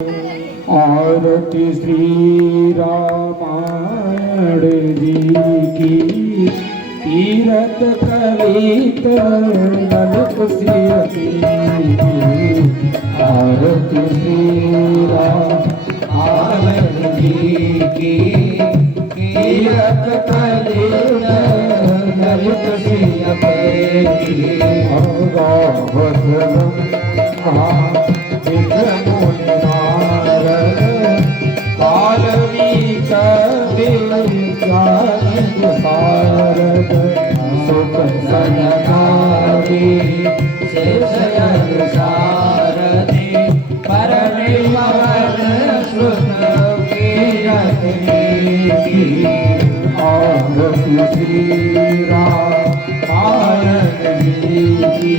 आरती श्री रामायण जी की तीरथ कलित ललित सियती आरती श्री रामायण जी की तीरथ कलित ललित सियती सारद सुख सनकारि शेषयन सारथि परमेश्वर सुत कीरत नीति आरती श्री रामायण जी की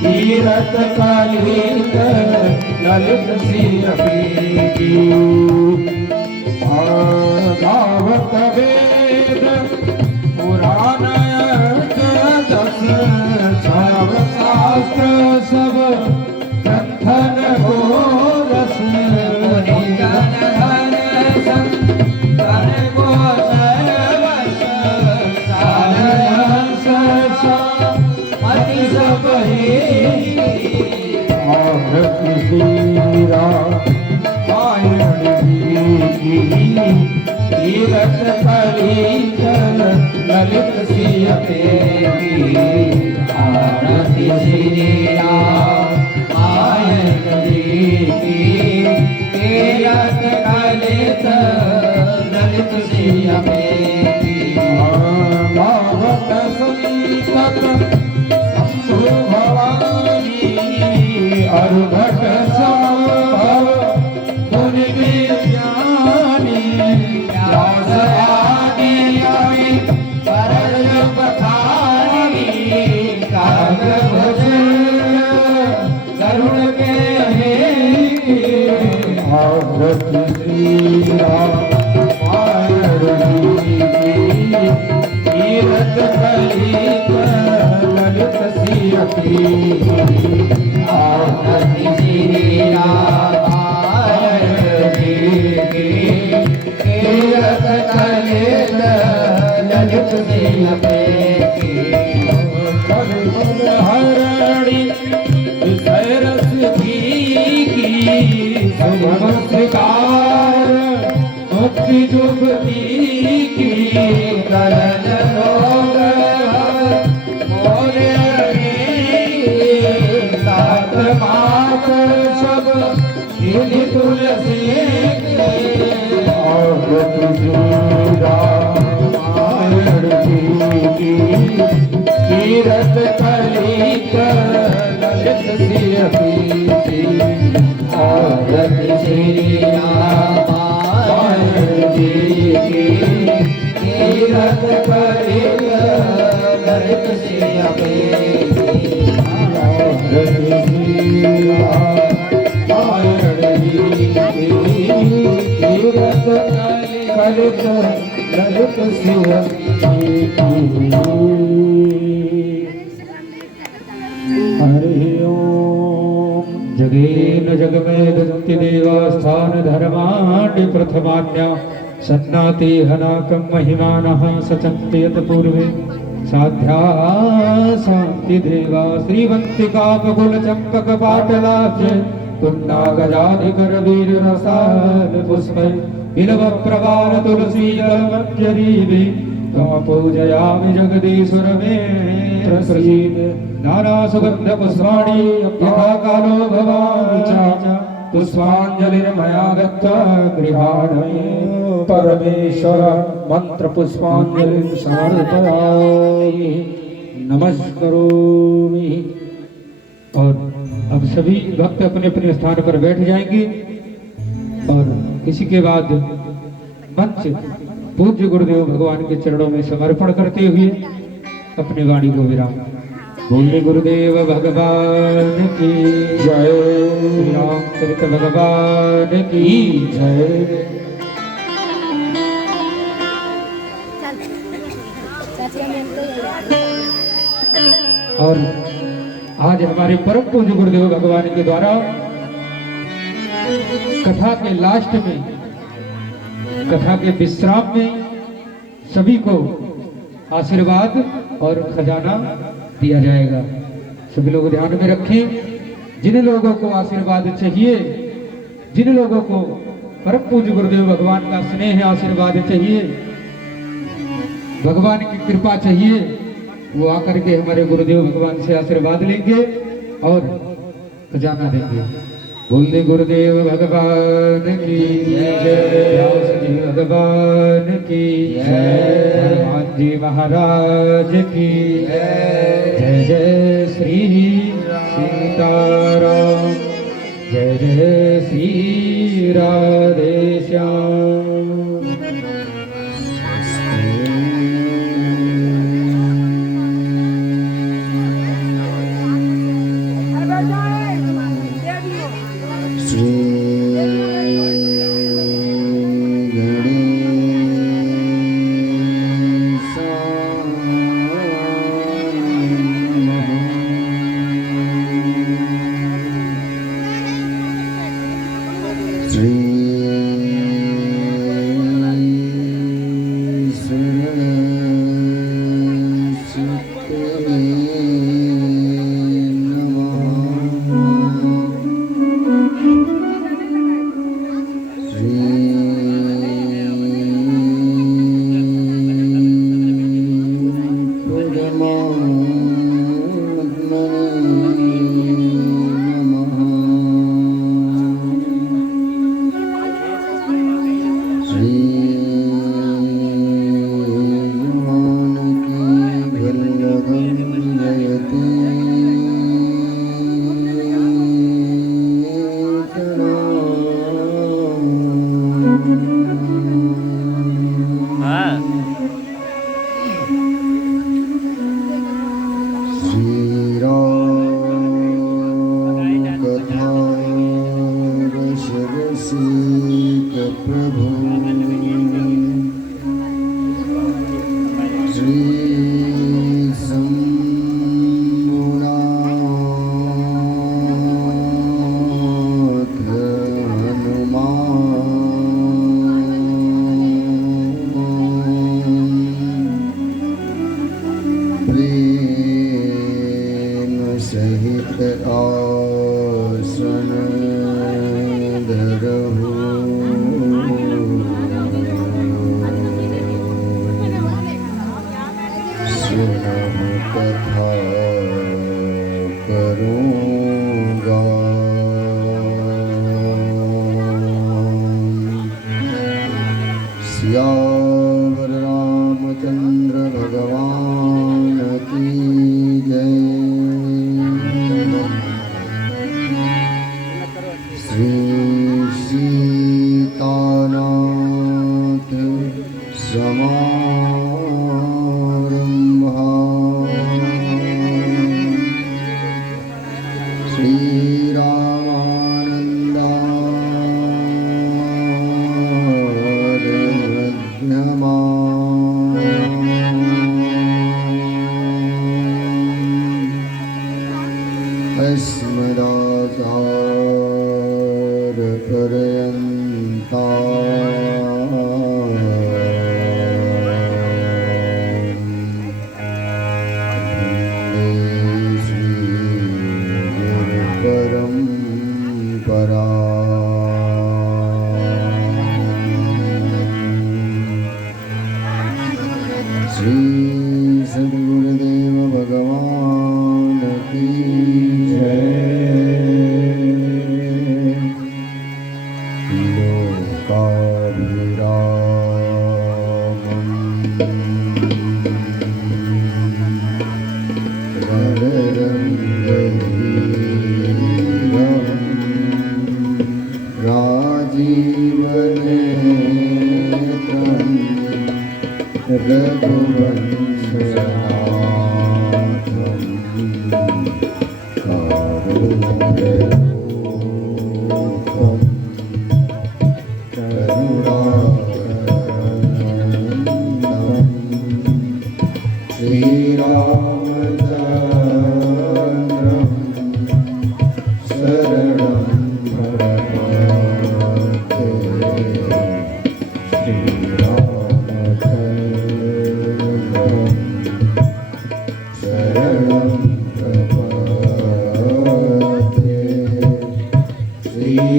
तीरथ कलित ललित सियती गावत वेद पुराण दस छाव शास्त्र सब ग्रंथन घोरस निगन धन संतन को सर्वस सारस मति सब आरती श्री रामायण तीरथ कलित ललित सियते आरती श्री रामायण जी की तीरथ कलित ललित सियते भागवत संतत शंभु भवानी अर्घट संभव मुनि ज्ञानी व्यास आदि परज पठानी कागभूषण करुण के आरती श्री रामायण जी की तीरथ कलित ललित सियती आरती श्री रामायण जी की तीरथ कलित ललित सियती हरणी विषय रस की नमस्कार मुक्ति जुगती की करण रोग मोरे सात मात सब दिल तुलसी आरती श्री रामायण जी की तीरथ कलित ललित सियती आरती श्री रामायण जी की तीरथ कलित ललित सियती आरती श्री रामायण जी की तीरथ कलित ललित सियती हरि ओम जगेन जगमेदन्ति देवास्थान धर्माणि प्रथमान्या सन्नाति हनाकं महिमानः सचन्ति यत् पूर्वे साध्या शान्ति देवा श्रीवन्तिकापकुल चम्पक पाटलाब्ज पुन्नागजाधिकर वीर रसाल पुष्पै बिल्व प्रवाल तुलसी दलमध्यरीवि पूजयामि जगदीश्वर मे प्रसीद नाना सुगंध पुष्पाणि यथा कालो भवामि च पुष्पाञ्जलिर्मया दत्ता गृहाणि परमेश्वर मंत्र पुष्पाञ्जलिं समर्पयामि नमस्करोमि। और अब सभी भक्त अपने अपने स्थान पर बैठ जाएंगे और इसी के बाद मंच पूज्य गुरुदेव भगवान के चरणों में समर्पण करते हुए अपनी वाणी को विराम। बोले गुरुदेव भगवान की जय, श्री रामचरित भगवान की जय। और आज हमारे परम पूज्य गुरुदेव भगवान के द्वारा कथा के लास्ट में, कथा के विश्राम में सभी को आशीर्वाद और खजाना दिया जाएगा। सभी लोग ध्यान में रखें, जिन लोगों को आशीर्वाद चाहिए, जिन लोगों को परम पूज्य गुरुदेव भगवान का स्नेह आशीर्वाद चाहिए, भगवान की कृपा चाहिए, वो आकर के हमारे गुरुदेव भगवान से आशीर्वाद लेंगे और खजाना देंगे। बोले गुरुदेव भगवान की जय, व्यास जी भगवान की जय, हनुमान जी महाराज की जय। जय जय श्री सीताराम, जय जय श्री राधे श्याम। शरणं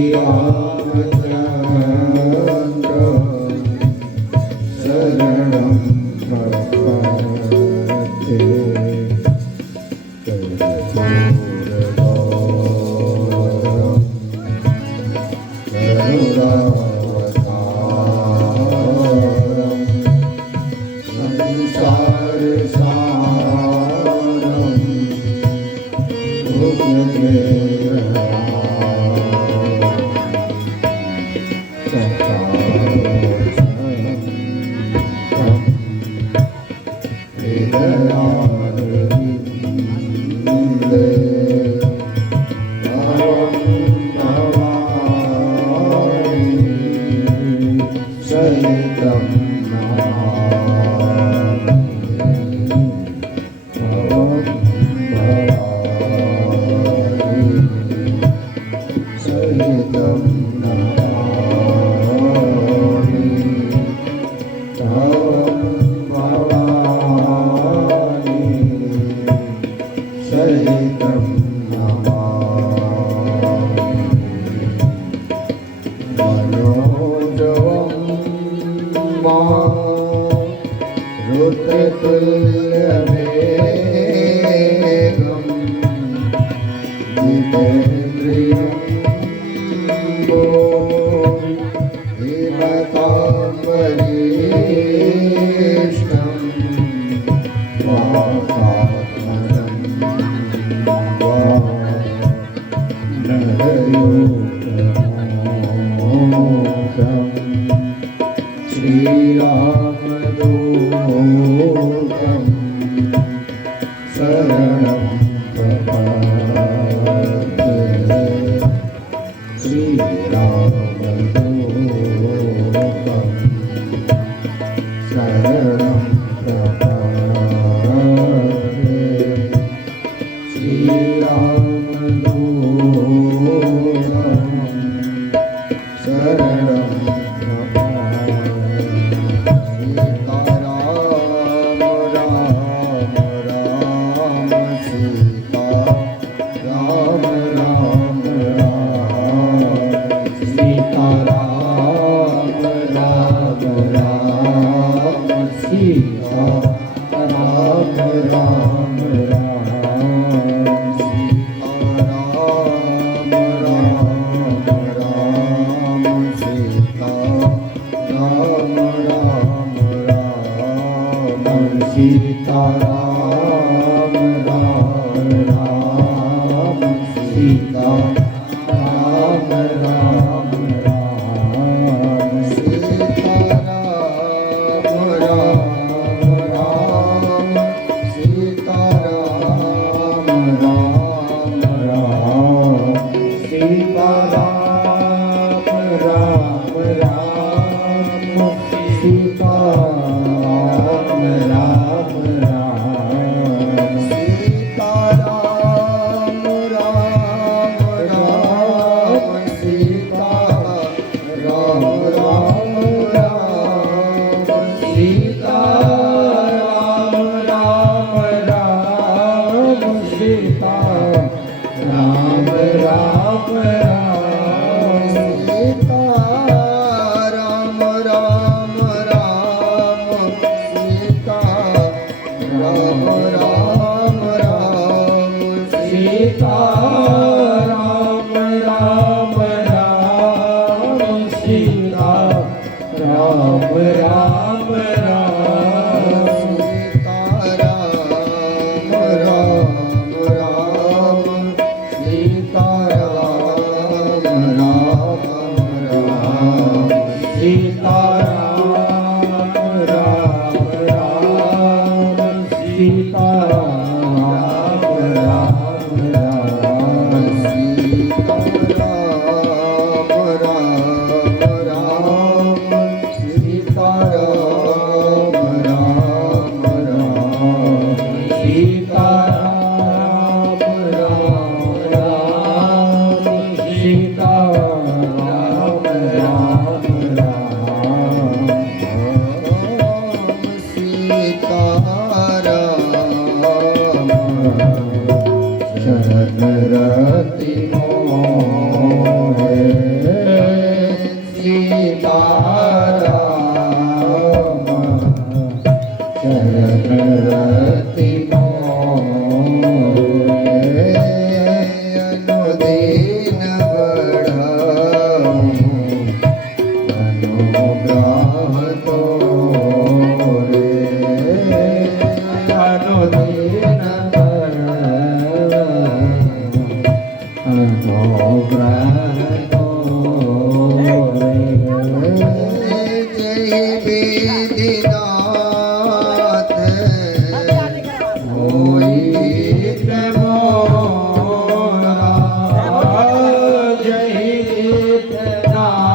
सीता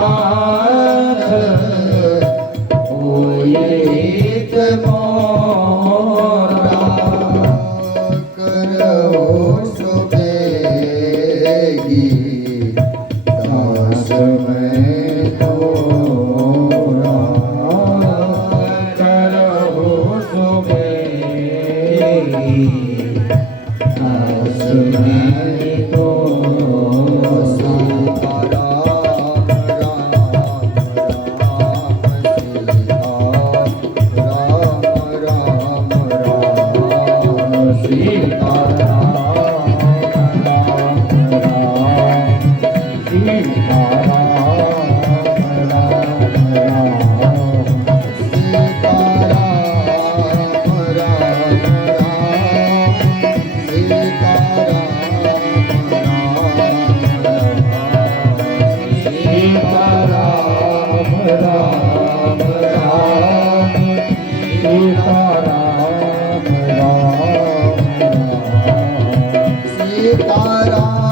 सीता राम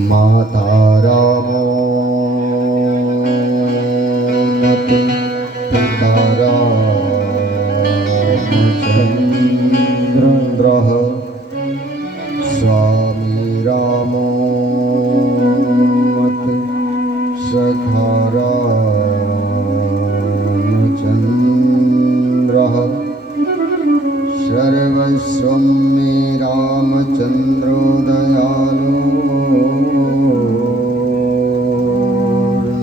माता रामो मत पिता रामचन्द्रः स्वामी रामो मत सखा रामचन्द्रः सर्वस्वं मे रामचन्द्रो दयालो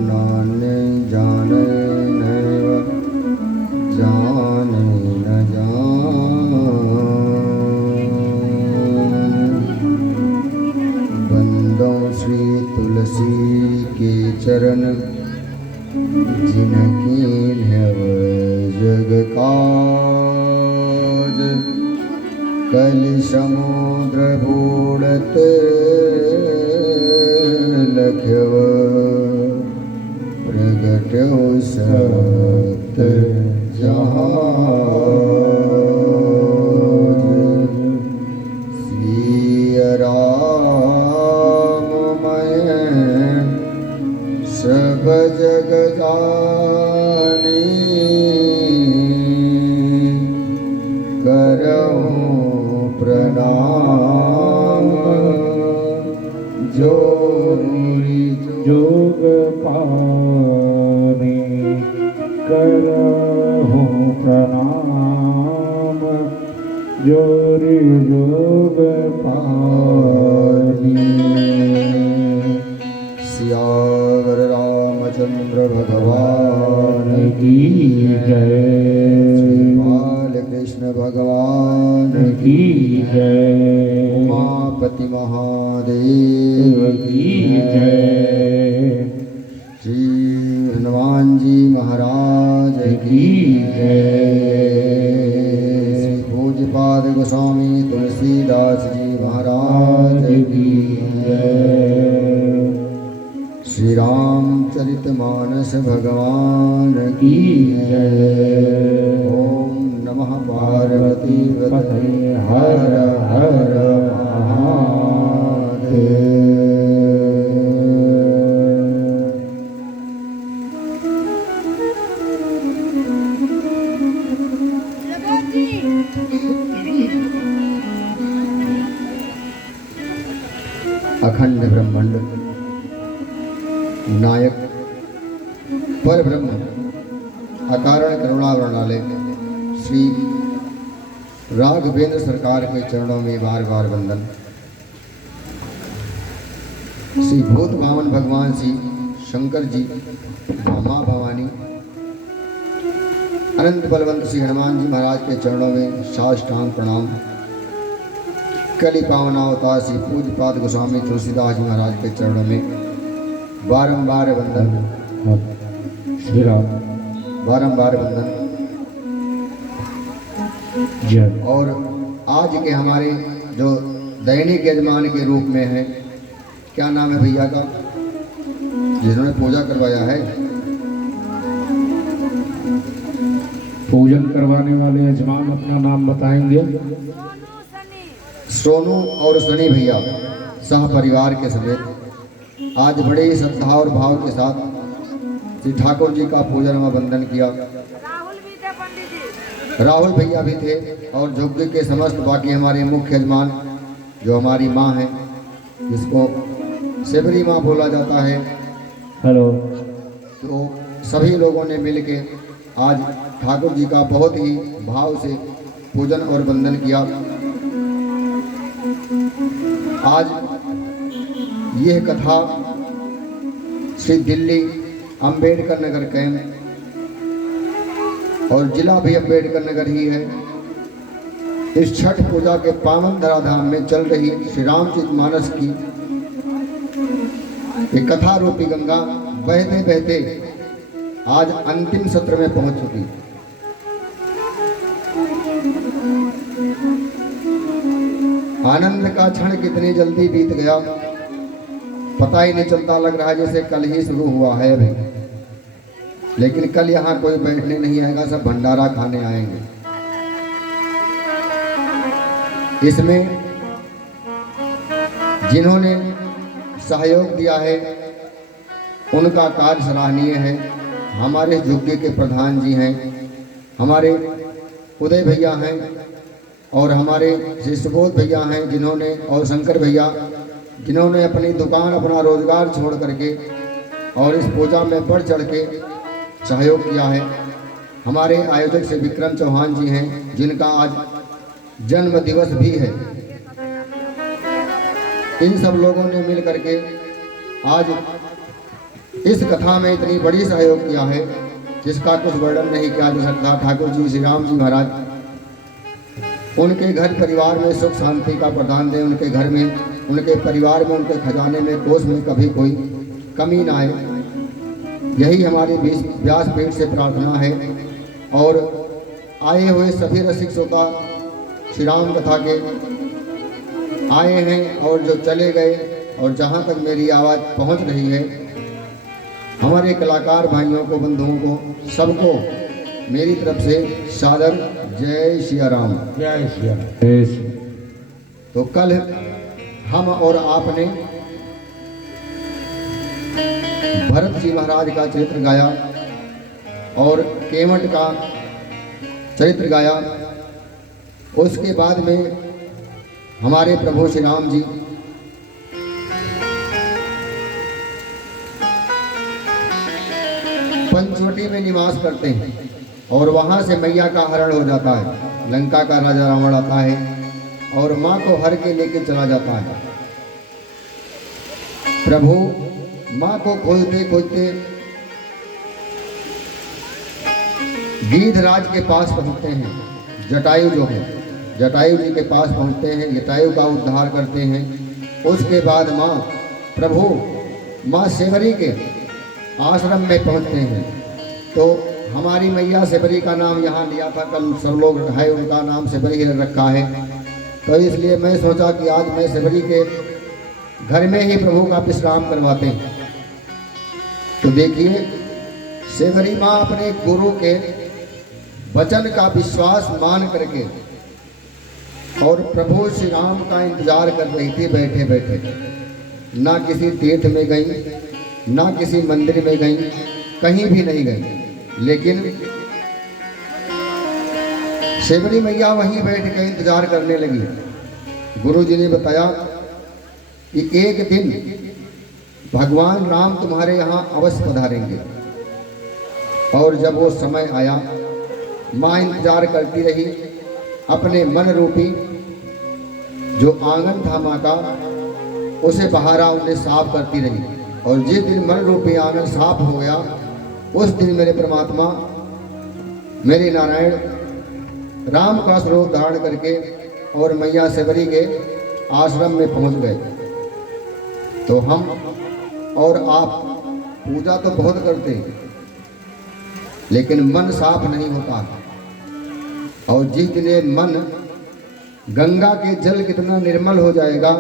नान्य जाने नैव जाने न जाने बंदो श्री तुलसी के चरण जिनकी है जग काज कल समुद्र बूढ़त लख्यव प्रगट्यो सत्य जहाज श्री राममय सब जग जानी करऊं प्रणाम जोरी जोग पाने करहु प्रणाम जोरी जोग पानी। सियावर रामचंद्र भगवान की जय। श्री बाल कृष्ण भगवान की जय। उमापति महादेव की जय। श्री हनुमान जी महाराज की जय। श्री पूज्यपाद गोस्वामी तुलसीदास जी महाराज की जय। श्री रामचरितमानस भगवान की जय। ओम नमः पार्वती पतये हर हर अखंड ब्रह्मांड नायक पर ब्रह्म अकारण करुणा वर्णालय श्री राघवेंद्र सरकार के चरणों में बार बार वंदन। श्री भूत वामन भगवान श्री शंकर जी मामा भवानी अनंत बलवंत श्री हनुमान जी महाराज के चरणों में साष्टांग प्रणाम। कली पावनावतार श्री पूज्यपाद गोस्वामी तुलसीदास जी महाराज के चरणों में बारंबार वंदन। श्री राम बारंबार वंदन। और आज के हमारे जो दैनिक यजमान के रूप में है, क्या नाम है भैया का जिन्होंने पूजा करवाया है? पूजन करवाने वाले यजमान अपना नाम बताएंगे। सोनू और सनी भैया सह परिवार के समेत आज बड़े ही श्रद्धा और भाव के साथ श्री ठाकुर जी का पूजन व वंदन किया। राहुल भी थे पंडित जी। राहुल भैया भी थे और जोग्य के समस्त बाकी हमारे मुख्य यजमान जो हमारी माँ है, जिसको सेबरी माँ बोला जाता है। हेलो। तो सभी लोगों ने मिलके आज ठाकुर जी का बहुत ही भाव से पूजन और वंदन किया। आज यह कथा श्री दिल्ली अंबेडकर नगर कैंप और जिला भी अंबेडकर नगर ही है। इस छठ पूजा के पावन धराधाम में चल रही श्री रामचरितमानस की एक कथा रूपी गंगा बहते बहते आज अंतिम सत्र में पहुंच चुकी। आनंद का क्षण कितनी जल्दी बीत गया पता ही नहीं चलता, लग रहा है जैसे कल ही शुरू हुआ है अभी। लेकिन कल यहाँ कोई बैठने नहीं आएगा, सब भंडारा खाने आएंगे। इसमें जिन्होंने सहयोग दिया है उनका कार्य सराहनीय है। हमारे युग के प्रधान जी हैं, हमारे उदय भैया हैं और हमारे श्री सुबोध भैया हैं जिन्होंने, और शंकर भैया जिन्होंने अपनी दुकान अपना रोजगार छोड़ करके और इस पूजा में बढ़ चढ़ के सहयोग किया है। हमारे आयोजक से विक्रम चौहान जी हैं जिनका आज जन्म दिवस भी है। इन सब लोगों ने मिल करके आज इस कथा में इतनी बड़ी सहयोग किया है जिसका कुछ वर्णन नहीं किया जा सकता। ठाकुर जी श्री राम जी महाराज उनके घर परिवार में सुख शांति का प्रदान दें, उनके घर में, उनके परिवार में, उनके खजाने में, कोष में कभी कोई कमी ना आए, यही हमारी व्यासपीठ से प्रार्थना है। और आए हुए सभी रसिक श्रोता श्री राम कथा के आए हैं और जो चले गए और जहाँ तक मेरी आवाज़ पहुँच रही है, हमारे कलाकार भाइयों को, बंधुओं को, सबको मेरी तरफ से सादर जय सिया राम। जय श्री राम। जय श्री। तो कल हम और आपने भरत जी महाराज का चरित्र गाया और केवट का चरित्र गाया। उसके बाद में हमारे प्रभु श्री राम जी पंचवटी में निवास करते हैं और वहां से मैया का हरण हो जाता है। लंका का राजा रावण आता है और माँ को हर के लेके चला जाता है। प्रभु माँ को खोजते खोजते गीधराज के पास पहुंचते हैं। जटायु जो है, जटायु जी के पास पहुंचते हैं, जटायु का उद्धार करते हैं। उसके बाद माँ प्रभु माँ सेवरी के आश्रम में पहुंचते हैं। तो हमारी मैया सेवरी का नाम यहाँ लिया था, कल सब लोग है उनका नाम सेवरी ही रखा है। तो इसलिए मैं सोचा कि आज मैं सेवरी के घर में ही प्रभु का विश्राम करवाते हैं। तो देखिए सेवरी माँ अपने गुरु के वचन का विश्वास मान करके और प्रभु श्री राम का इंतजार कर रही थी बैठे बैठे। ना किसी तीर्थ में गई, ना किसी मंदिर में गई, कहीं भी नहीं गई, लेकिन सेवरी मैया वहीं बैठ के इंतजार करने लगी। गुरु जी ने बताया कि एक दिन भगवान राम तुम्हारे यहाँ अवश्य पधारेंगे। और जब वो समय आया, माँ इंतजार करती रही। अपने मन रूपी जो आंगन था माँ का, उसे बहारा उन्हें साफ करती रही। और जिस दिन मन रूपी आंगन साफ हो गया, उस दिन मेरे परमात्मा, मेरे नारायण राम का स्वरूप धारण करके और मैया सेवरी के आश्रम में पहुंच गए। तो हम और आप पूजा तो बहुत करते हैं, लेकिन मन साफ नहीं होता। और जिस दिन ये मन गंगा के जल कितना निर्मल हो जाएगा,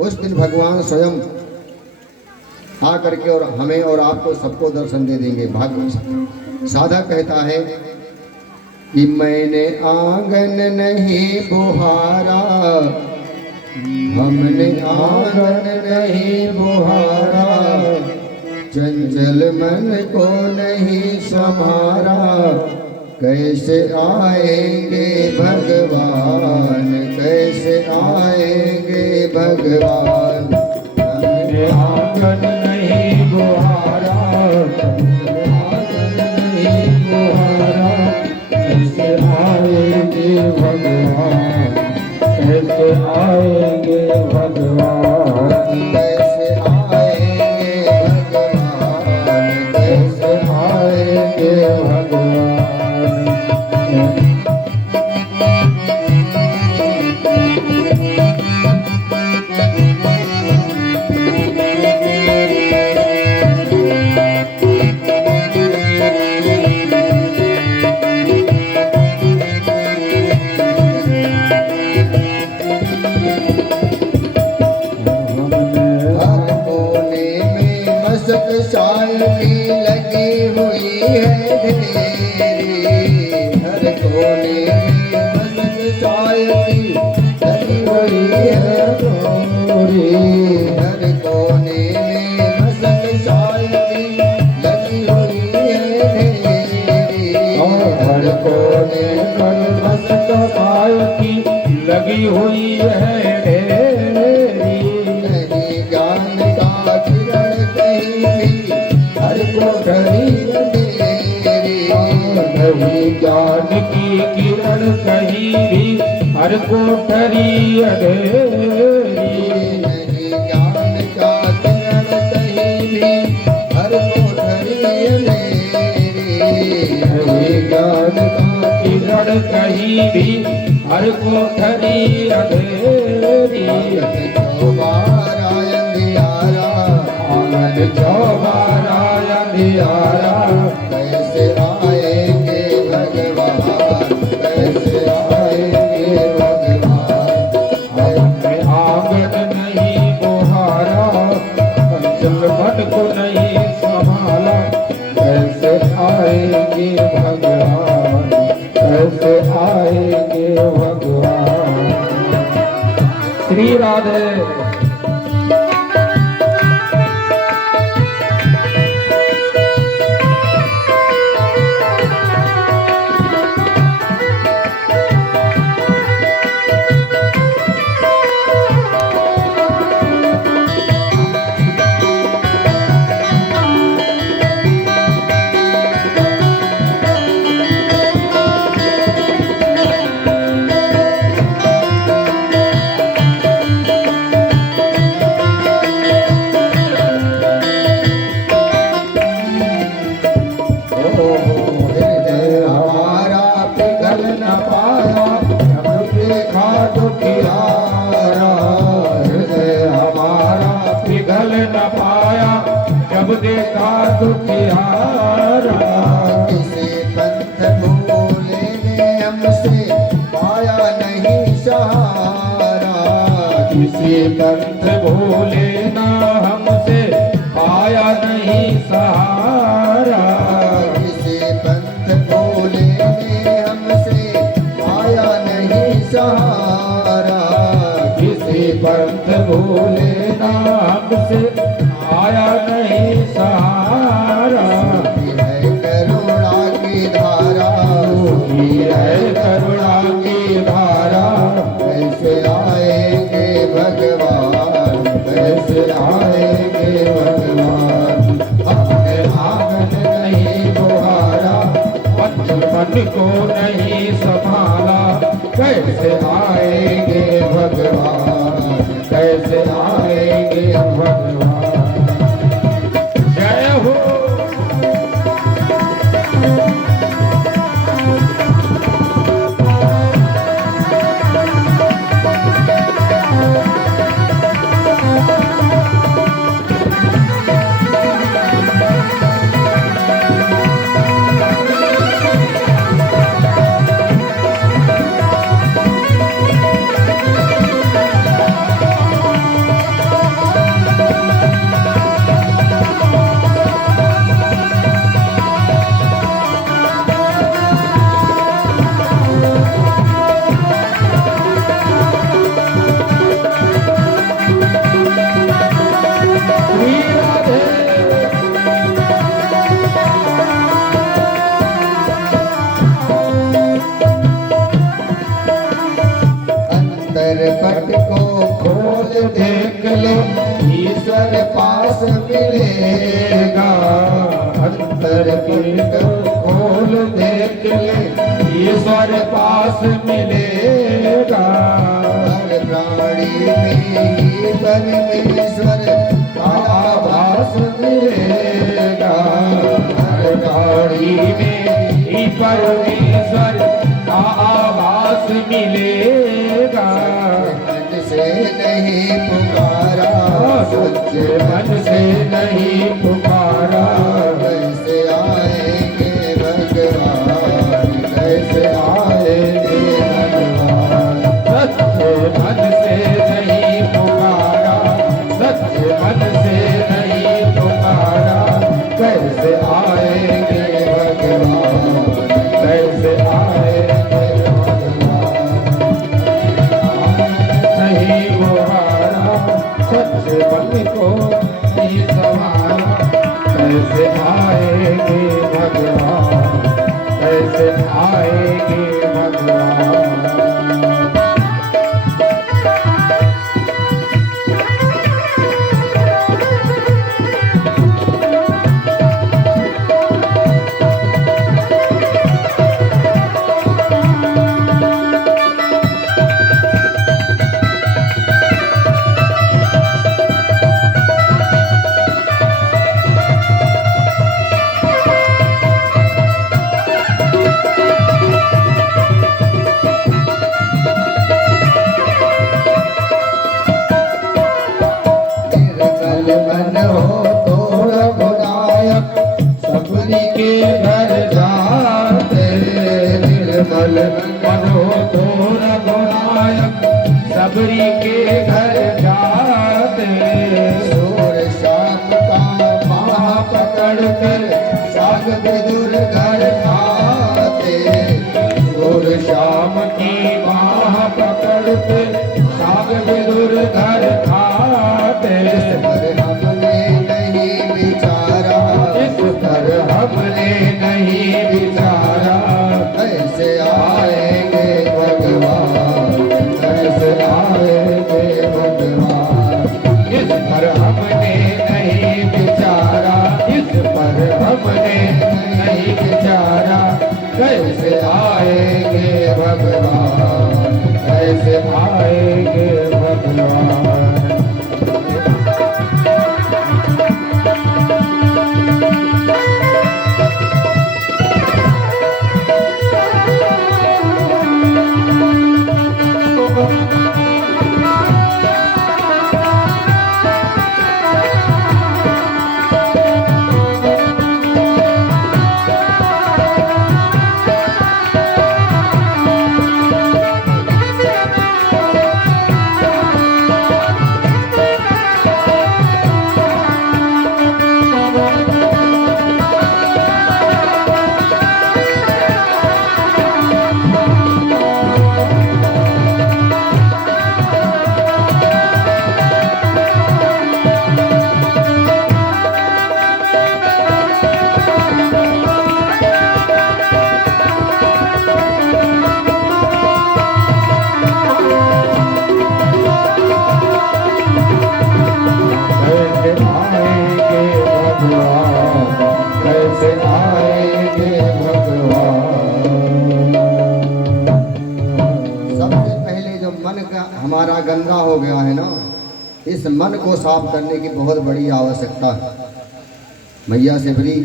उस दिन भगवान स्वयं आ करके और हमें और आपको सबको दर्शन दे देंगे। भागवत साधक कहता है कि मैंने आंगन नहीं बुहारा, हमने आंगन नहीं बुहारा, चंचल मन को नहीं संभारा, कैसे आएंगे भगवान, कैसे आएंगे भगवान। हमने आंगन नहीं बुहारा, आंगन नहीं बुहारा, कैसे आएंगे भगवान, कैसे आएंगे भगवान, कैसे आएंगे भगवान, कैसे आएंगे भगवान। हर कोने कोठरी अधेरी। नहीं ज्ञान का किरण कहीं भी, हर कोठरी अंधेरी। नहीं ज्ञान का किरण कहीं भी, हर कोठरी अधेरी। चौबारा अंधियारा, आंगन चौबारा अंधियारा। कैसे आएंगे भगवान, कैसे आएंगे भगवान। आंगन नहीं बुहारा, चंचल मन को नहीं संभाला। कैसे आएंगे भगवान, कैसे आएंगे भगवान। श्री राधे। हृदय हमारा पिघल न पाया, जब देखा दुखियारा। हृदय हमारा पिघल न पाया, जब देखा दुखियारा। किसी पंथ भूले ने हमसे पाया नहीं सहारा। किसी पंथ भूले ना हमसे पाया नहीं सहारा। किसी पंथ भूले ने हमसे पाया नहीं सहारा। किसी पंथ भूले ना हमसे आया नहीं सहारा। है करुणा की धारा, की है करुणा की धारा। कैसे आएंगे भगवान, कैसे आएंगे भगवान। अपने आंगन नहीं बुहारा, पंचल मन को नहीं संभाला। कैसे आएंगे भगवान, कैसे आएंगे भगवान। जय हो। श्री राधे। अंतर पट को खोल देख ले, ईश्वर पास मिलेगा। अंतर पट को खोल देख ले, ईश्वर पास मिलेगा। हर प्राणी में ही परमेश्वर का आभास मिलेगा। हर प्राणी में ही परमेश्वर का आभास मिलेगा। मन से नहीं पुकारा, सच्चे मन से नहीं पुकारा। कैसे आएंगे भगवान, कैसे आएंगे भगवान। सच्चे मन से नहीं पुकारा, सच्चे मन से नहीं पुकारा। कैसे आएंगे भगवान, कैसे आएंगे भगवान। तो रघुनायक सबरी के घर जाते निर्मल मन हो तो रघुनायक सबरी के घर जाते। सूर शाम का बाह पकड़ कर साग विदुर घर खाते और शाम की बाह पकड़ के साग विदुर घर खाते। पर हमने नहीं विचारा इस पर हमने नहीं विचारा कैसे आएंगे भगवान कैसे आएंगे भगवान। इस पर हमने नहीं विचारा इस पर हमने नहीं विचारा कैसे आएंगे भगवान कैसे आएंगे भगवान। कैसे आएंगे भगवान। सबसे पहले जो मन का हमारा गंदा हो गया है ना, इस मन को साफ करने की बहुत बड़ी आवश्यकता है। मैया सिबरी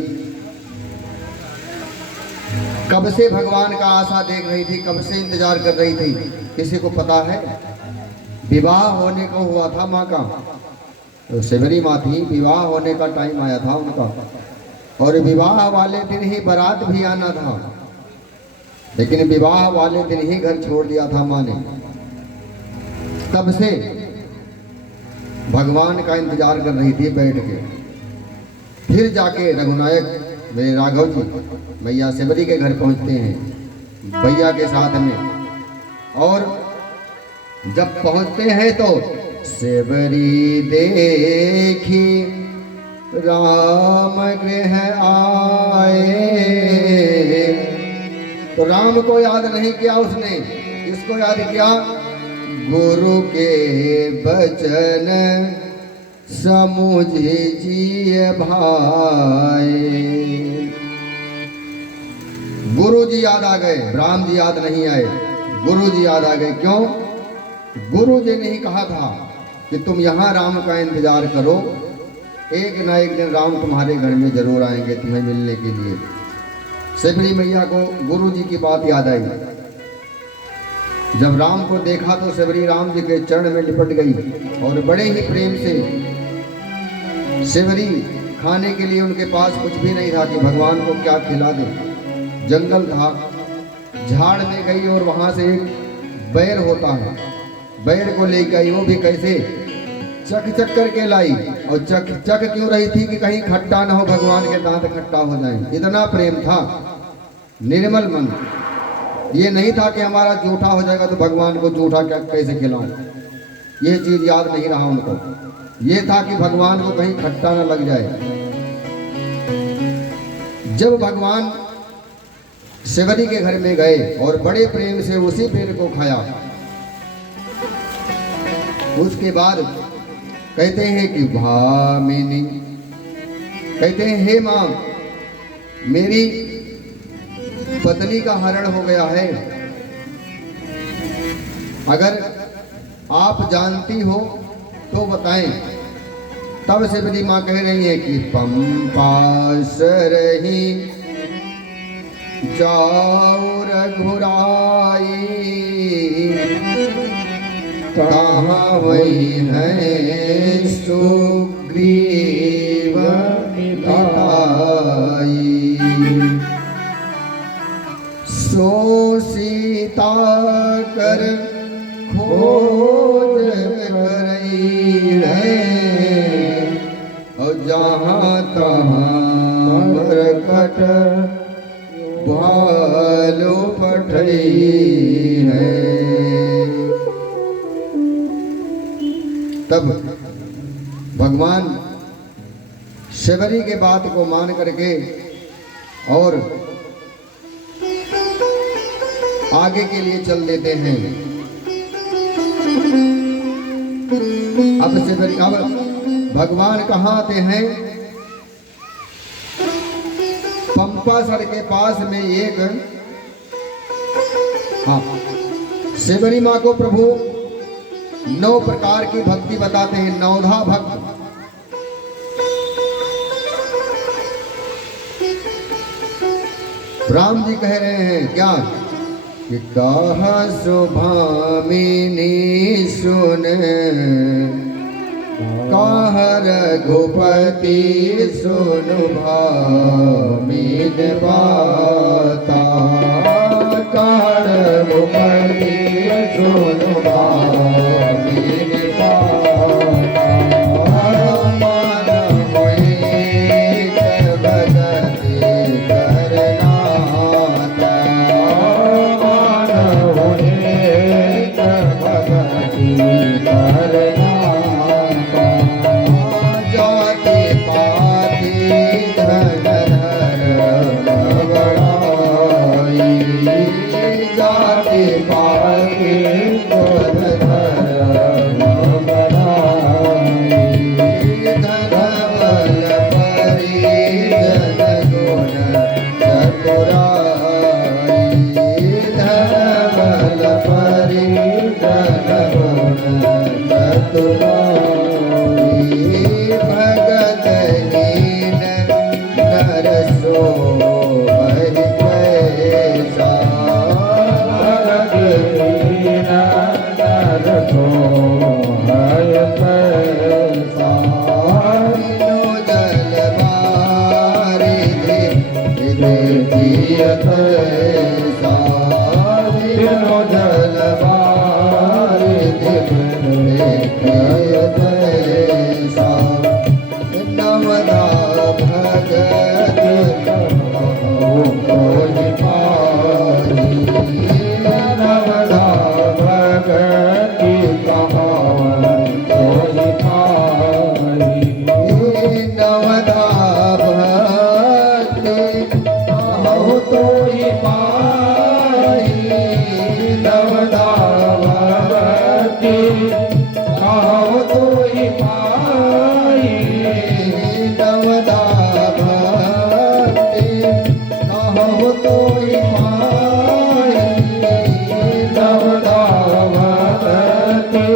कब से भगवान का आशा देख रही थी, कब से इंतजार कर रही थी, किसी को पता है? विवाह होने को हुआ था माँ का, तो सिबरी माँ थी, विवाह होने का टाइम आया था उनका, और विवाह वाले दिन ही बारात भी आना था, लेकिन विवाह वाले दिन ही घर छोड़ दिया था माँ ने। तब से भगवान का इंतजार कर रही थी बैठ के। फिर जाके रघुनायक मेरे राघव जी मैया सिबरी के घर पहुंचते हैं भैया के साथ में, और जब पहुंचते हैं तो सिबरी देखी राम गृह आए। तो राम को याद नहीं किया उसने, इसको याद किया, गुरु के बचन समुझिए भाई। गुरु जी याद आ गए, राम जी याद नहीं आए, गुरु जी याद आ गए। क्यों? गुरु जी ने ही कहा था कि तुम यहाँ राम का इंतजार करो, एक ना एक दिन राम तुम्हारे घर में जरूर आएंगे तुम्हें मिलने के लिए। सिबरी मैया को गुरु जी की बात याद आई। जब राम को देखा तो सिबरी राम जी के चरण में लिपट गई और बड़े ही प्रेम से सिबरी खाने के लिए उनके पास कुछ भी नहीं था कि भगवान को क्या खिला दे। जंगल था, झाड़ में गई और वहां से एक बैर होता है, बैर को ले गई, वो भी कैसे चक चक करके लाई, और चक चक क्यों रही थी कि कहीं खट्टा ना हो, भगवान के दांत खट्टा हो जाएं। इतना प्रेम था, निर्मल मन। ये नहीं था कि हमारा जूठा हो जाएगा तो भगवान को जूठा क्या कैसे खिलाऊं, ये चीज याद नहीं रहा उनको। ये था कि भगवान को कहीं खट्टा ना लग जाए। जब भगवान सिबरी के घर में गए और बड़े प्रेम से उसी पेड़ को खाया, उसके बाद कहते हैं कि भामिनी, कहते हैं हे मां, मेरी पत्नी का हरण हो गया है, अगर आप जानती हो तो बताएं। तब सिबरी मां कह रही है कि पंपा सरही जाऊ रघुराई, कहाँ वही है सुग्रीव मिताई। सो सीता कर खोज करई है, और जहाँ तहाँ मरकट भालो पठई है। तब भगवान शबरी के बात को मान करके और आगे के लिए चल देते हैं। अब भगवान कहाँ आते हैं? पंपासर के पास में एक शबरी माँ को प्रभु 9 प्रकार की भक्ति बताते हैं, 9धा भक्त। राम जी कह रहे हैं क्या कि कहा सुभामिनी सुन, कहा रघुपति सुन भामिन बाता, कहा रघुपति सुन भामिन बाता। मान होए भगति करना, मान होए भगति करना। जाति पाति धन धर्म बड़ाई, जाति पाति धन धर्म बड़ाई। धन बल परिजन गुण चतुराई, धन बल परिजन गुण चतुराई। भगत हीन नर सोहि कैसा, भगत हीन नर सोहि कैसा। तीनों जल बारिधि दियत ऐसा, तीनों जल बारिधि दियत ऐसा। नवदा भगत कोई पाई, नवदा भगत कोई पाई। नवदा भक्त हो तो ही पाई, नवदा भक्त हो तो ही पाई। नवदा भक्ति हो तो ही पाई, नवदा भक्ति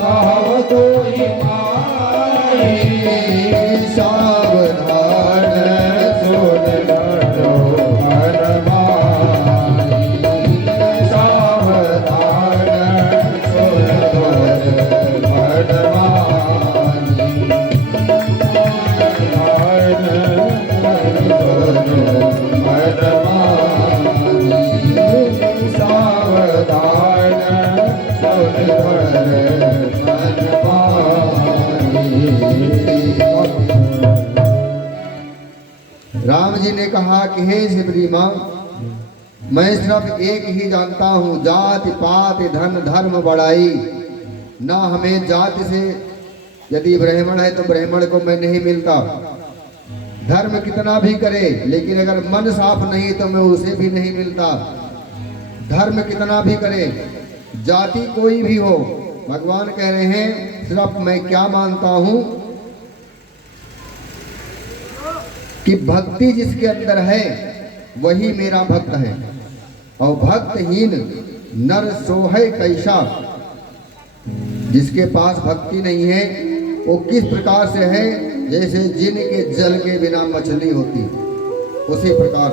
हो तो ही पाई। सावधान सुन लो मनमानी, सावधान सुन लो मनमानी। सावधान सुन राम जी ने कहा कि हे शबरी माँ, मैं सिर्फ एक ही जानता हूँ, जाति पात धन धर्म बड़ाई। ना हमें जाति से, यदि ब्राह्मण है तो ब्राह्मण को मैं नहीं मिलता। धर्म कितना भी करे, लेकिन अगर मन साफ नहीं तो मैं उसे भी नहीं मिलता। धर्म कितना भी करे, जाति कोई भी हो, भगवान कह रहे हैं सिर्फ मैं क्या मानता हूं कि भक्ति जिसके अंदर है वही मेरा भक्त है, और भक्तहीन नर सोहे कैसा। जिसके पास भक्ति नहीं है वो किस प्रकार से है, जैसे जिन के जल के बिना मछली होती, उसी प्रकार।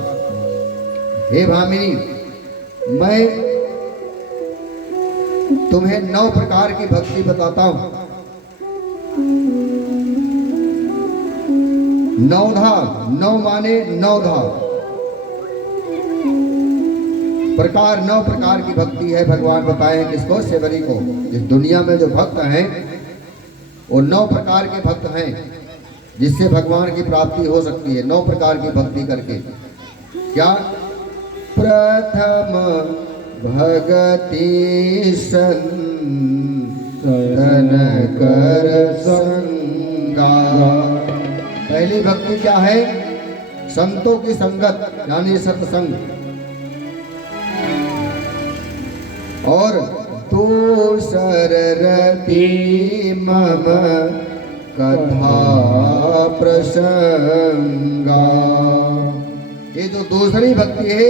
हे भामिनी, मैं तुम्हें 9 प्रकार की भक्ति बताता हूं। नवधा, नव माने नवधा प्रकार, 9 प्रकार की भक्ति है। भगवान बताए हैं किसको? सेवरी को। इस दुनिया में जो भक्त हैं वो 9 प्रकार के भक्त हैं जिससे भगवान की प्राप्ति हो सकती है। 9 प्रकार की भक्ति करके क्या? प्रथम भगति संतन कर संगा। पहली भक्ति क्या है? संतों की संगत यानी सत्संग। और दूसर रति मम कथा प्रसंगा। ये जो दूसरी भक्ति है,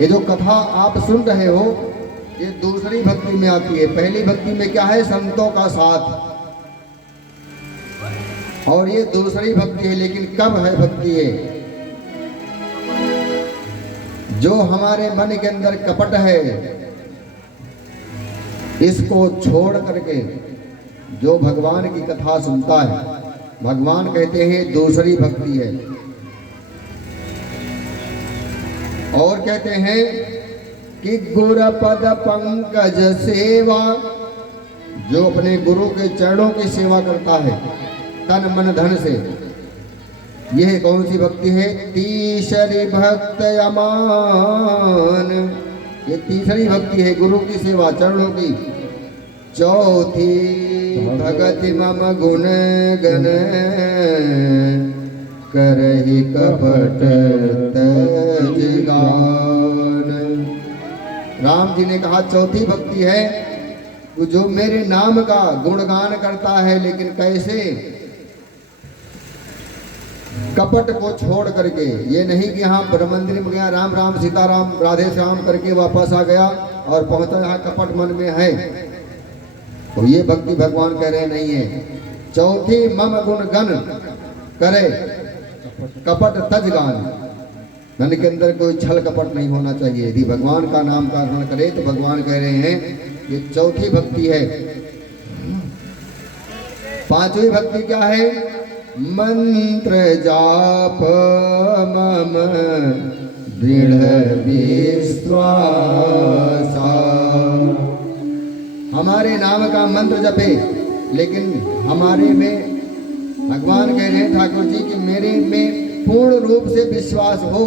ये जो कथा आप सुन रहे हो, ये दूसरी भक्ति में आती है। पहली भक्ति में क्या है? संतों का साथ। और ये दूसरी भक्ति है। लेकिन कब है भक्ति है? जो हमारे मन के अंदर कपट है, इसको छोड़ करके जो भगवान की कथा सुनता है, भगवान कहते हैं दूसरी भक्ति है। और कहते हैं कि गुरु पद पंकज सेवा, जो अपने गुरु के चरणों की सेवा करता है तन मन धन से, यह कौन सी भक्ति है? तीसरी भक्त अमान। ये तीसरी भक्ति है, गुरु की सेवा, चरणों की। चौथी भगति मम गुण गण करहि कपट तज गान। राम जी ने कहा चौथी भक्ति है जो मेरे नाम का गुणगान करता है, लेकिन कैसे? कपट को छोड़ करके। ये नहीं कि यहाँ ब्रह्म मंदिर में गया, राम राम सीताराम राधे श्याम करके वापस आ गया और पहुंचा यहाँ कपट मन में है, तो ये भक्ति भगवान कह रहे नहीं है। चौथी मम गुण गण करे कपट तज गान। मन के अंदर कोई छल कपट नहीं होना चाहिए। यदि भगवान का नाम का स्मरण करे तो भगवान कह रहे हैं ये चौथी भक्ति है। पांचवी भक्ति क्या है? मंत्र जाप मम दृढ़ विश्वासा। हमारे नाम का मंत्र जपे, लेकिन हमारे में भगवान कह रहे हैं ठाकुर जी कि मेरे में पूर्ण रूप से विश्वास हो।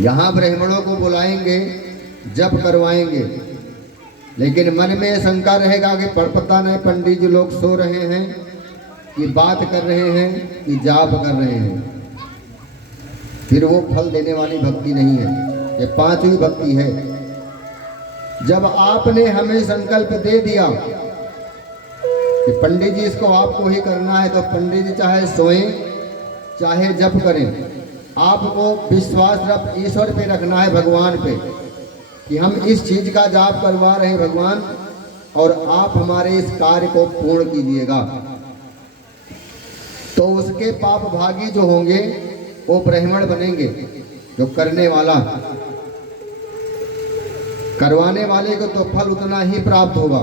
यहाँ ब्राह्मणों को बुलाएंगे, जप करवाएंगे, लेकिन मन में शंका रहेगा कि पता नहीं पंडित जी लोग सो रहे हैं कि बात कर रहे हैं कि जाप कर रहे हैं, फिर वो फल देने वाली भक्ति नहीं है। ये पांचवी भक्ति है। जब आपने हमें संकल्प दे दिया कि पंडित जी इसको आपको ही करना है, तो पंडित जी चाहे सोएं चाहे जप करें, आपको विश्वास रख ईश्वर पे रखना है, भगवान पे, कि हम इस चीज का जाप करवा रहे हैं भगवान, और आप हमारे इस कार्य को पूर्ण कीजिएगा। तो उसके पाप भागी जो होंगे वो ब्राह्मण बनेंगे। जो करने वाला, करवाने वाले को तो फल उतना ही प्राप्त होगा,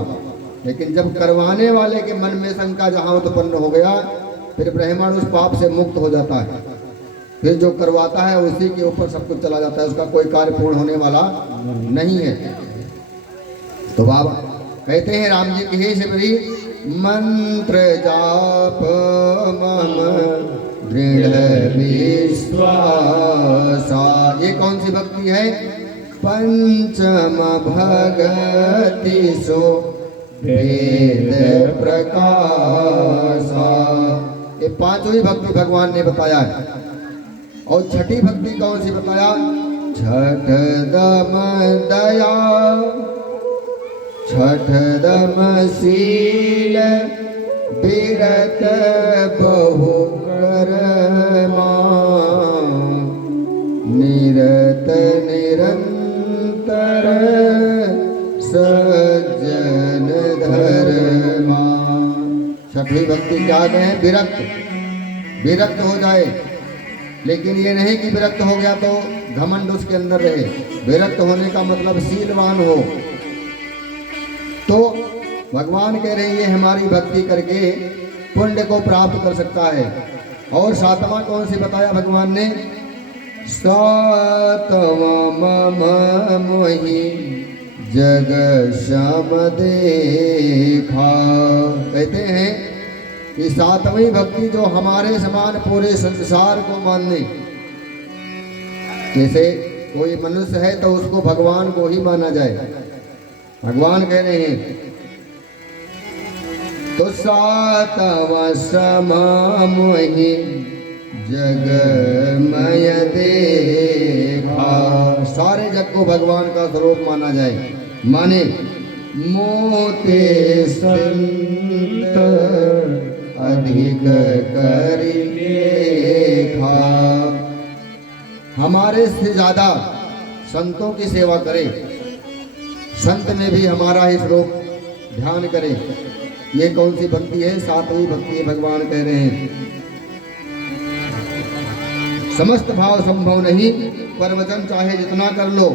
लेकिन जब करवाने वाले के मन में शंका जहाँ उत्पन्न हो गया, फिर ब्राह्मण उस पाप से मुक्त हो जाता है। फिर जो करवाता है उसी के ऊपर सब कुछ चला जाता है, उसका कोई कार्य पूर्ण होने वाला नहीं है। तो बाबा कहते हैं राम जी की हे शिवरी, मंत्र जाप मम दृढ़ विश्वासा। ये कौन सी भक्ति है? पंचम भगति सो वेद प्रकाशा। ये पांचवी भक्ति भगवान ने बताया है। और छठी भक्ति कौन सी बताया? छठ दम दया, छठ दम शील, विरत बहु कर्मा, निरत निरंतर सज्जन धर्मा। छठी भक्ति क्या कहें? विरक्त, विरक्त हो जाए, लेकिन ये नहीं कि विरक्त हो गया तो घमंड उसके अंदर रहे। विरक्त होने का मतलब शीलवान हो। तो भगवान कह रहे हैं ये हमारी भक्ति करके पुण्य को प्राप्त कर सकता है। और सातवां कौन सी बताया भगवान ने? सातवां मम मोहि जग श्याम देखा। कहते हैं कि सातवीं भक्ति जो हमारे समान पूरे संसार को मानने, जैसे कोई मनुष्य है तो उसको भगवान को ही माना जाए। भगवान कह रहे हैं तो सातवां समा मोहि जगमय देखा। सारे जग को भगवान का स्वरूप माना जाए। माने मोते संत अधिक करि लेखा। हमारे से ज्यादा संतों की सेवा करें, संत में भी हमारा ही स्वरूप ध्यान करें। ये कौन सी भक्ति है? सातवीं भक्ति है। भगवान कह रहे हैं समस्त भाव संभव नहीं, पर वचन चाहे जितना कर लो,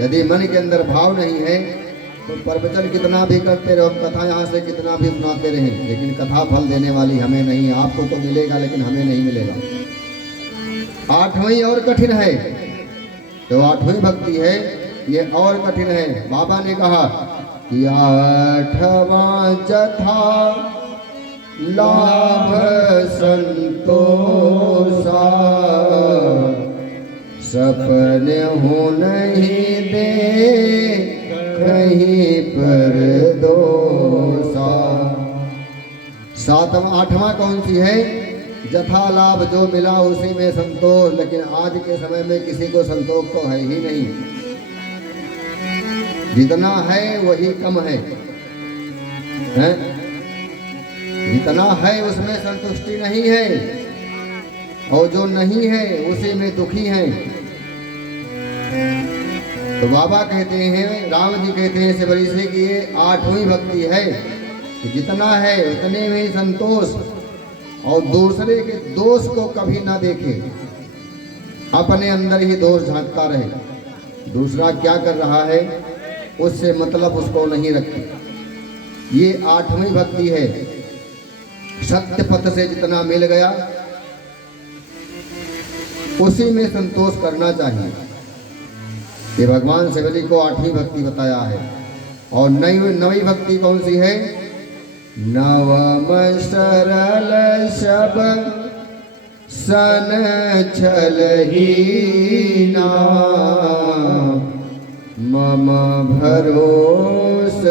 यदि मन के अंदर भाव नहीं है तो प्रवचन कितना भी करते रहो, कथा यहाँ से कितना भी सुनाते रहें, लेकिन कथा फल देने वाली हमें नहीं। आपको तो मिलेगा लेकिन हमें नहीं मिलेगा। आठवीं और कठिन है। तो आठवीं भक्ति है, ये और कठिन है। बाबा ने कहा कि आठवां जथा लाभ संतोषा, सपने हो नहीं दे कहीं पर दोषा। आठवां कौन सी है? जथा लाभ, जो मिला उसी में संतोष। लेकिन आज के समय में किसी को संतोष तो है ही नहीं। जितना है वही कम है, हैं? जितना है उसमें संतुष्टि नहीं है, और जो नहीं है उसी में दुखी है। तो बाबा कहते हैं, राम जी कहते हैं सबरी से कि ये आठवीं भक्ति है कि जितना है उतने में संतोष, और दूसरे के दोष को कभी ना देखे, अपने अंदर ही दोष झांकता रहे। दूसरा क्या कर रहा है उससे मतलब उसको नहीं रखे। ये आठवीं भक्ति है। सत्य पथ से जितना मिल गया उसी में संतोष करना चाहिए। ये भगवान शिवजी को आठवीं भक्ति बताया है। और नवी भक्ति कौन सी है? नवम सरल सब सन छल ही ना, मम भरोस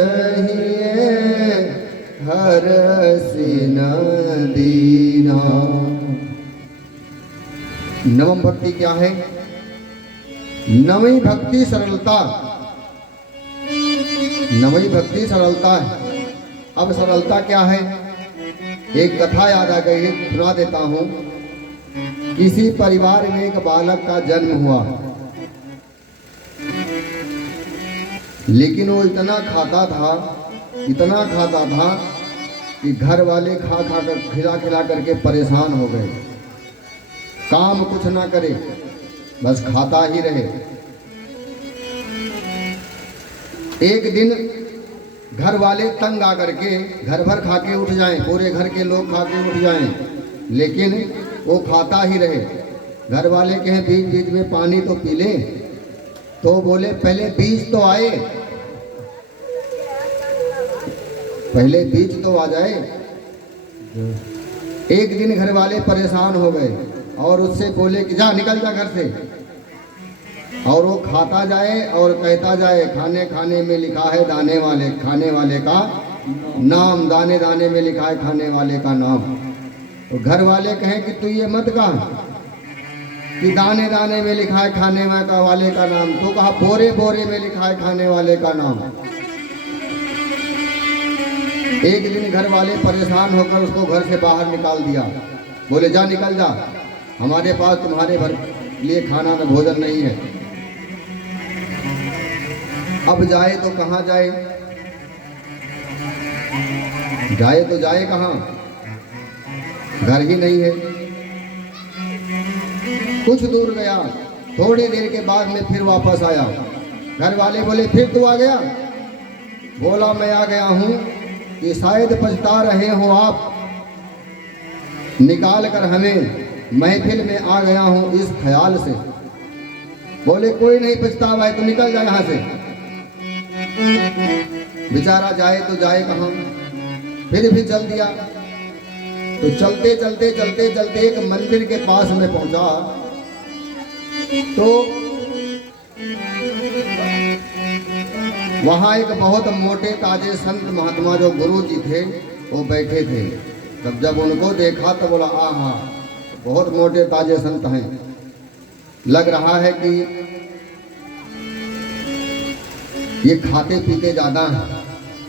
हर सिन दीना। नवम भक्ति क्या है? नवी भक्ति सरलता। नवी भक्ति सरलता है। अब सरलता क्या है? एक कथा याद आ गई, सुना देता हूं। किसी परिवार में एक बालक का जन्म हुआ, लेकिन वो इतना खाता था कि घर वाले खा कर खिला करके परेशान हो गए। काम कुछ ना करे, बस खाता ही रहे। एक दिन घर वाले तंग आकर के घर भर खा के उठ जाएं, पूरे घर के लोग खा के उठ जाएं, लेकिन वो खाता ही रहे। घर वाले कहें बीच बीच में पानी तो पी ले, तो बोले पहले बीज तो आए, पहले बीज तो आ जाए। एक दिन घर वाले परेशान हो गए और उससे बोले कि जा निकल जा घर से। और वो खाता जाए और कहता जाए, खाने खाने में लिखा है दाने वाले, खाने वाले का नाम, दाने दाने में लिखा है खाने वाले का नाम। तो घर वाले कहें कि तू ये मत कहा कि दाने दाने में लिखा है खाने वाले का नाम, तो कहा बोरे बोरे में लिखा है खाने वाले का नाम। एक दिन घर वाले परेशान होकर उसको घर से बाहर निकाल दिया। बोले जा निकल जा, हमारे पास तुम्हारे भर लिए खाना न भोजन नहीं है। अब जाए तो कहाँ जाए? जाए तो जाए कहाँ? घर ही नहीं है। कुछ दूर गया, थोड़ी देर के बाद में फिर वापस आया। घर वाले बोले फिर तू आ गया? बोला मैं आ गया हूँ कि शायद पछता रहे हो आप निकाल कर हमें महफिल में आ गया हूं इस ख्याल से। बोले कोई नहीं पछतावा है, तो निकल जा यहां से। बेचारा जाए तो जाए कहां, फिर भी चल दिया। तो चलते चलते चलते चलते एक मंदिर के पास में पहुंचा, तो वहां एक बहुत मोटे ताजे संत महात्मा जो गुरु जी थे वो बैठे थे। जब उनको देखा तो बोला आहा, बहुत मोटे ताजे संत हैं, लग रहा है कि ये खाते पीते ज़्यादा हैं।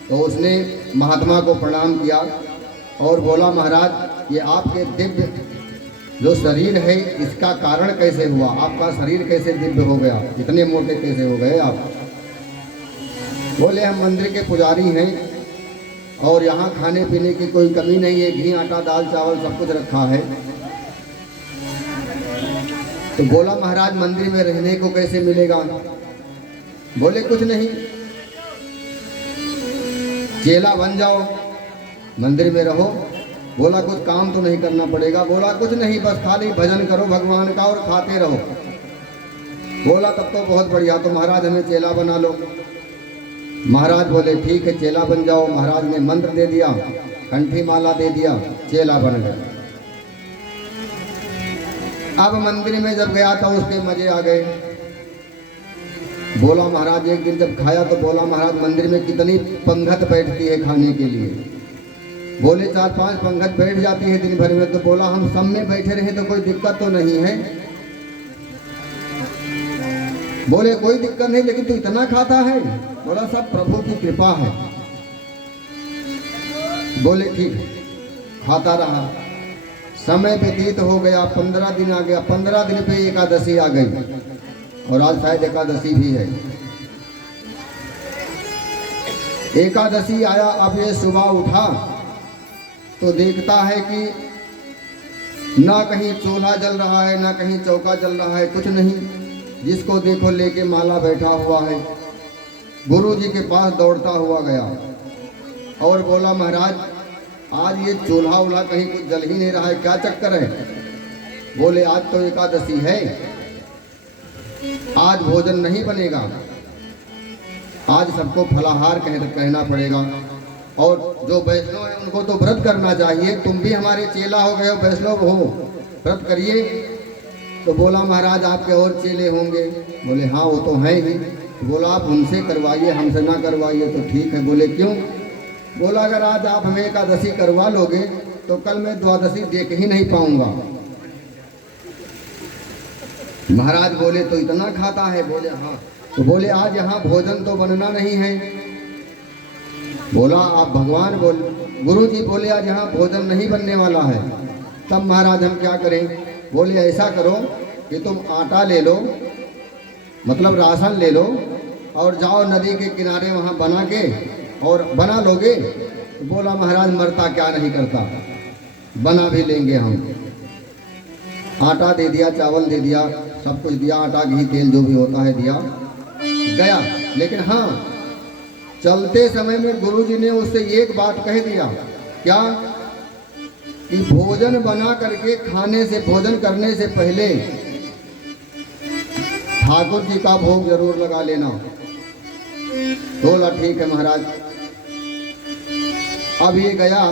तो उसने महात्मा को प्रणाम किया और बोला महाराज ये आपके दिव्य जो शरीर है इसका कारण कैसे हुआ, आपका शरीर कैसे दिव्य हो गया, इतने मोटे कैसे हो गए आप। बोले हम मंदिर के पुजारी हैं और यहाँ खाने पीने की कोई कमी नहीं है, घी आटा दाल चावल सब कुछ रखा है। तो बोला महाराज मंदिर में रहने को कैसे मिलेगा। बोले कुछ नहीं, चेला बन जाओ, मंदिर में रहो। बोला कुछ काम तो नहीं करना पड़ेगा। बोला कुछ नहीं, बस खाली भजन करो भगवान का और खाते रहो। बोला तब तो बहुत बढ़िया, तो महाराज हमें चेला बना लो। महाराज बोले ठीक है चेला बन जाओ। महाराज ने मंत्र दे दिया, कंठी माला दे दिया, चेला बन गया। अब मंदिर में जब गया था उसके मजे आ गए। बोला महाराज एक दिन जब खाया तो बोला महाराज मंदिर में कितनी पंगत बैठती है खाने के लिए। बोले 4-5 पंगत बैठ जाती है दिन भर में। तो बोला हम सब में बैठे रहे तो कोई दिक्कत तो नहीं है। बोले कोई दिक्कत नहीं, लेकिन तू इतना खाता है। बोला सब प्रभु की कृपा है। बोले ठीक है, खाता रहा। समय व्यतीत हो गया, 15 दिन आ गया। 15 दिन पे एकादशी आ गई और आज शायद एकादशी भी है। एकादशी आया, अब ये सुबह उठा तो देखता है कि ना कहीं चूल्हा जल रहा है ना कहीं चौका जल रहा है, कुछ नहीं। जिसको देखो लेके माला बैठा हुआ है। गुरु जी के पास दौड़ता हुआ गया और बोला महाराज आज ये चूल्हा उल्हा कहीं कुछ जल ही नहीं रहा है, क्या चक्कर है। बोले आज तो एकादशी है, आज भोजन नहीं बनेगा, आज सबको फलाहार कहना पड़ेगा। और जो वैष्णव है उनको तो व्रत करना चाहिए, तुम भी हमारे चेला हो गए हो, वैष्णव हो, व्रत करिए। तो बोला महाराज आपके और चेले होंगे। बोले हाँ वो तो हैं ही। बोला आप उनसे करवाइए, हमसे ना करवाइए। तो ठीक है। बोले क्यों। बोला अगर आज आप हमें एकादशी करवा लोगे तो कल मैं द्वादशी देख ही नहीं पाऊंगा। महाराज बोले तो इतना खाता है। बोले हाँ। तो बोले आज यहाँ भोजन तो बनना नहीं है। बोला आप भगवान गुरु जी बोले आज यहाँ भोजन नहीं बनने वाला है। तब महाराज हम क्या करें। बोले ऐसा करो कि तुम आटा ले लो, मतलब राशन ले लो और जाओ नदी के किनारे वहाँ बना के और बना लोगे। तो बोला महाराज मरता क्या नहीं करता, बना भी लेंगे हम। आटा दे दिया, चावल दे दिया, सब कुछ दिया, आटा घी तेल जो भी होता है दिया, गया। लेकिन हाँ चलते समय में गुरुजी ने उससे एक बात कह दिया, क्या कि भोजन बना करके खाने से, भोजन करने से पहले ठाकुर जी का भोग जरूर लगा लेना। बोला ठीक है महाराज। अब ये गया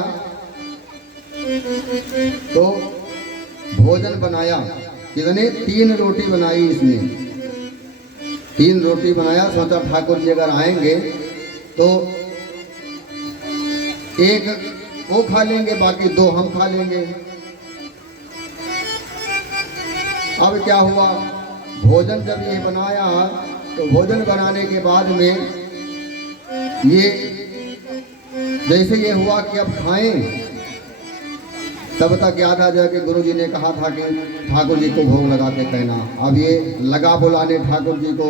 तो भोजन बनाया। कितने 3 रोटी बनाई इसने, 3 रोटी बनाया। सोचा ठाकुर जी अगर आएंगे तो एक वो खा लेंगे, बाकी 2 हम खा लेंगे। अब क्या हुआ, भोजन जब ये बनाया तो भोजन बनाने के बाद में ये जैसे ये हुआ कि अब खाएं, तब तक याद आ जाए कि गुरु जी ने कहा था कि ठाकुर जी को भोग लगा के कहना। अब ये लगा बुलाने ठाकुर जी को,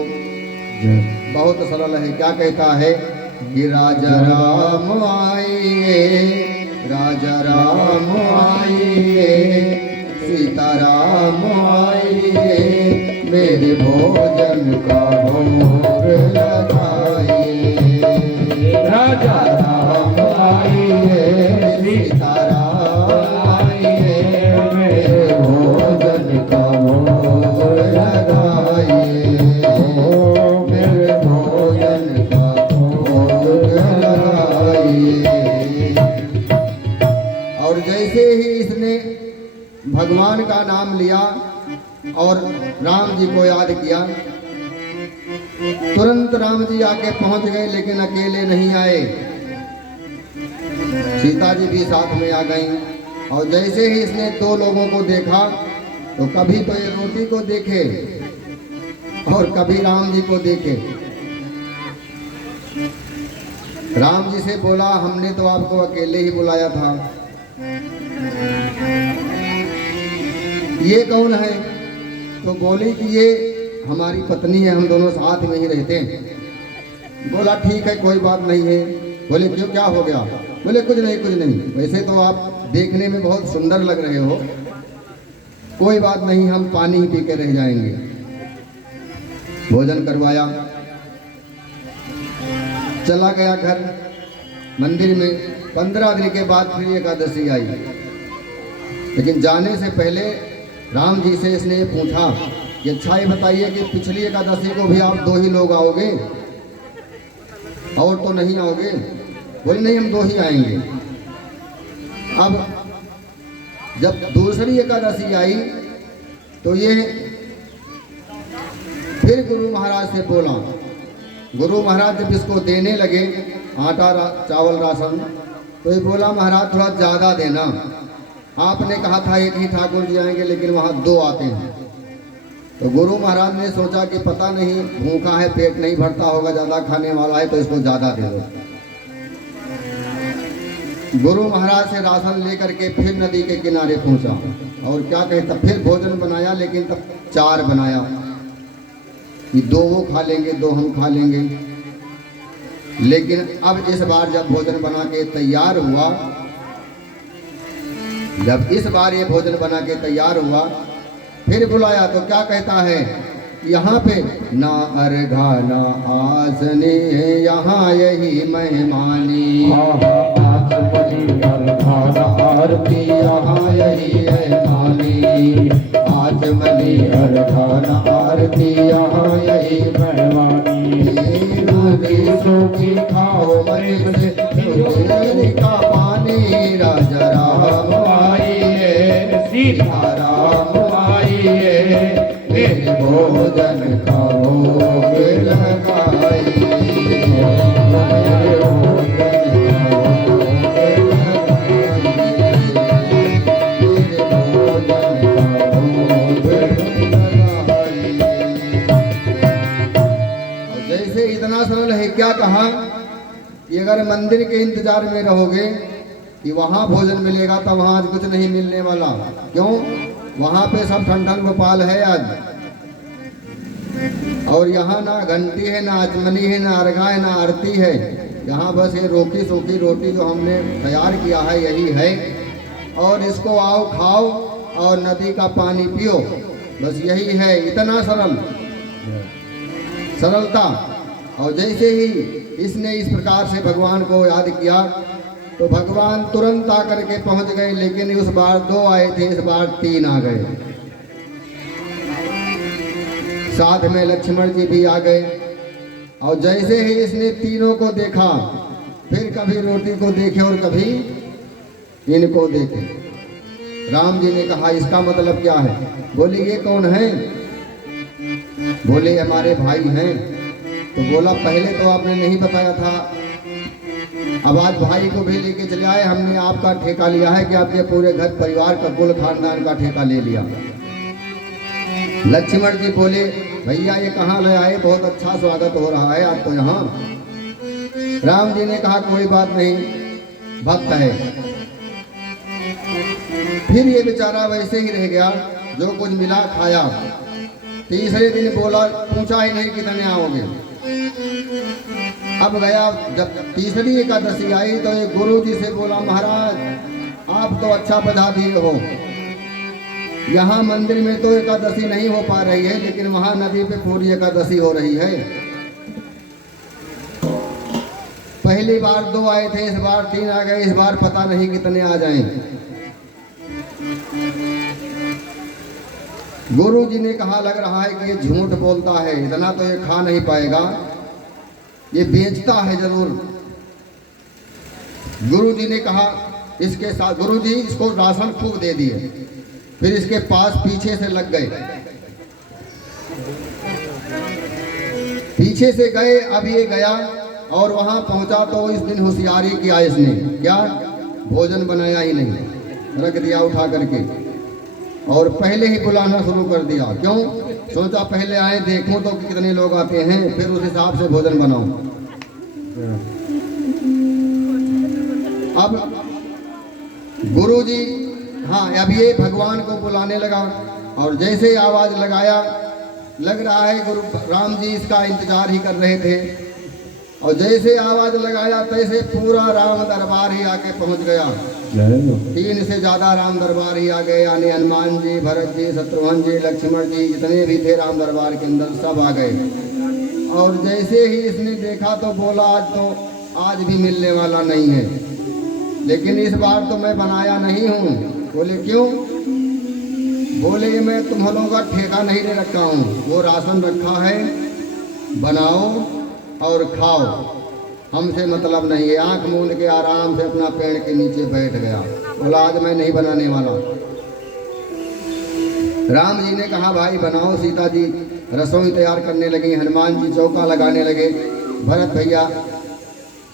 बहुत सरल है। क्या कहता है कि राजा राम आइए, राजा राम आइए, सीता राम आइए, मेरे भोजन का भोग लगाइए। राजा राम आइए, सीता राम आइए, और जैसे ही इसने भगवान का नाम लिया और राम जी को याद किया, तुरंत राम जी आके पहुंच गए, लेकिन अकेले नहीं आए, सीता जी भी साथ में आ गईं। और जैसे ही इसने दो लोगों को देखा तो कभी तो ये रोटी को देखे और कभी राम जी को देखे। राम जी से बोला, हमने तो आपको अकेले ही बुलाया था, ये कौन है? तो बोली कि ये हमारी पत्नी है, हम दोनों साथ में ही रहते हैं। बोला ठीक है, कोई बात नहीं है। बोले क्यों, क्या हो गया? बोले कुछ नहीं कुछ नहीं, वैसे तो आप देखने में बहुत सुंदर लग रहे हो, कोई बात नहीं, हम पानी ही पी के रह जाएंगे। भोजन करवाया, चला गया घर मंदिर में। 15 दिन के बाद फिर एकादशी आई, लेकिन जाने से पहले राम जी से इसने ये पूछा कि अच्छा ये बताइए कि पिछली एकादशी को भी आप 2 ही लोग आओगे और तो नहीं आओगे? बोले नहीं, हम 2 ही आएंगे। अब जब दूसरी एकादशी आई तो ये फिर गुरु महाराज से बोला। गुरु महाराज जब इसको देने लगे आटा चावल राशन, तो ये बोला महाराज थोड़ा ज़्यादा देना, आपने कहा था एक ही ठाकुर जी आएंगे, लेकिन वहाँ 2 आते हैं। तो गुरु महाराज ने सोचा कि पता नहीं भूखा है, पेट नहीं भरता होगा, ज़्यादा खाने वाला है, तो इसको ज़्यादा दे दो। गुरु महाराज से राशन लेकर के फिर नदी के किनारे पहुंचा और क्या कहता, फिर भोजन बनाया, लेकिन तब 4 बनाया कि 2 वो खा लेंगे, 2 हम खा लेंगे। लेकिन अब इस बार जब भोजन बना के तैयार हुआ, जब इस बार ये भोजन बना के तैयार हुआ, फिर बुलाया तो क्या कहता है, यहाँ पे ना अर्घा ना आसनी, यहाँ यही मेहमानी, आरती यहाँ यही है मानी, आचमनी अर्घन आरती यहाँ यही मेहमानी, रोटी सूखी खाओ मरीज से का पानी, राजा राम आइए, सीता राम आइए, मेरे भोजन खाओ बिल सरल है। क्या कहा कि अगर मंदिर के इंतजार में रहोगे कि वहाँ भोजन मिलेगा, तो वहाँ आज कुछ नहीं मिलने वाला। क्यों? वहाँ पे सब ठंडन गोपाल है आज, और यहाँ ना घंटी है, ना आचमनी है, ना अर्घा है, ना आरती है। यहाँ बस ये रोकी सूखी रोटी जो हमने तैयार किया है यही है, और इसको आओ खाओ और नदी का पानी पियो, बस यही है। इतना सरल, सरलता। और जैसे ही इसने इस प्रकार से भगवान को याद किया तो भगवान तुरंत आकर के पहुंच गए। लेकिन उस बार 2 आए थे, इस बार 3 आ गए, साथ में लक्ष्मण जी भी आ गए। और जैसे ही इसने तीनों को देखा, फिर कभी रोटी को देखे और कभी इनको देखे। राम जी ने कहा इसका मतलब क्या है? बोले ये कौन है? बोले हमारे भाई हैं। तो बोला पहले तो आपने नहीं बताया था, अब आज भाई को भी लेके चले आए, हमने आपका ठेका लिया है कि आपके पूरे घर परिवार का कुल खानदान का ठेका ले लिया। लक्ष्मण जी बोले भैया ये कहाँ ले आए, बहुत अच्छा स्वागत हो रहा है आज तो यहाँ। राम जी ने कहा कोई बात नहीं, भक्त है। फिर ये बेचारा वैसे ही रह गया, जो कुछ मिला खाया। तीसरे दिन बोला, पूछा ही नहीं कितने आओगे। अब गया, जब तीसरी एकादशी आई तो ये गुरु जी से बोला महाराज आप तो अच्छा बधा दिए हो, यहाँ मंदिर में तो एकादशी नहीं हो पा रही है, लेकिन वहाँ नदी पे पूरी एकादशी हो रही है। पहली बार 2 आए थे, इस बार 3 आ गए, इस बार पता नहीं कितने आ जाएं। गुरु जी ने कहा लग रहा है कि ये झूठ बोलता है, इतना तो ये खा नहीं पाएगा, ये बेचता है जरूर। गुरु जी ने कहा इसके साथ गुरुजी इसको राशन खूब दे दिए, फिर इसके पास पीछे से लग गए, पीछे से गए। अब ये गया और वहां पहुंचा तो इस दिन होशियारी किया इसने, क्या भोजन बनाया ही नहीं, रख दिया उठा करके और पहले ही बुलाना शुरू कर दिया। क्यों? सोचा पहले आए देखूं तो कितने लोग आते हैं, फिर उस हिसाब से भोजन बनाऊं। अब गुरुजी हाँ अब ये भगवान को बुलाने लगा और जैसे आवाज लगाया, लग रहा है गुरु राम जी इसका इंतजार ही कर रहे थे, और जैसे आवाज लगाया तैसे पूरा राम दरबार ही आके पहुंच गया। 3 से ज्यादा राम दरबार ही आ गए, यानी हनुमान जी, भरत जी, शत्रुघ्न जी, लक्ष्मण जी, जितने भी थे राम दरबार के अंदर सब आ गए। और जैसे ही इसने देखा तो बोला आज भी मिलने वाला नहीं है, लेकिन इस बार तो मैं बनाया नहीं हूँ। बोले क्यों? बोले मैं तुम लोगों का ठेका नहीं ले रखा हूँ, वो राशन रखा है, बनाओ और खाओ, हमसे मतलब नहीं है। आंख मूंद के आराम से अपना पेड़ के नीचे बैठ गया, बोला आज मैं नहीं बनाने वाला। राम जी ने कहा भाई बनाओ, सीता जी रसोई तैयार करने लगी, हनुमान जी चौका लगाने लगे, भरत भैया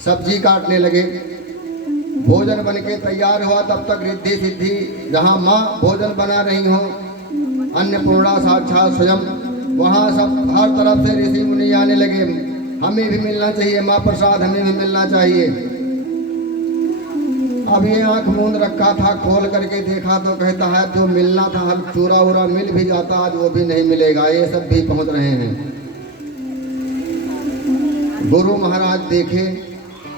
सब्जी काटने लगे। भोजन बन के तैयार हुआ, तब तक रिद्धि सिद्धि जहाँ माँ भोजन बना रही हो, अन्नपूर्णा साक्षात स्वयं, वहाँ सब हर तरफ से ऋषि मुनि आने लगे, हमें भी मिलना चाहिए माँ प्रसाद, हमें भी मिलना चाहिए। अब ये आंख मूंद रखा था, खोल करके देखा तो कहता है जो मिलना था हर चूरा उरा मिल भी जाता, आज वो भी नहीं मिलेगा, ये सब भी पहुंच रहे हैं। गुरु महाराज देखे,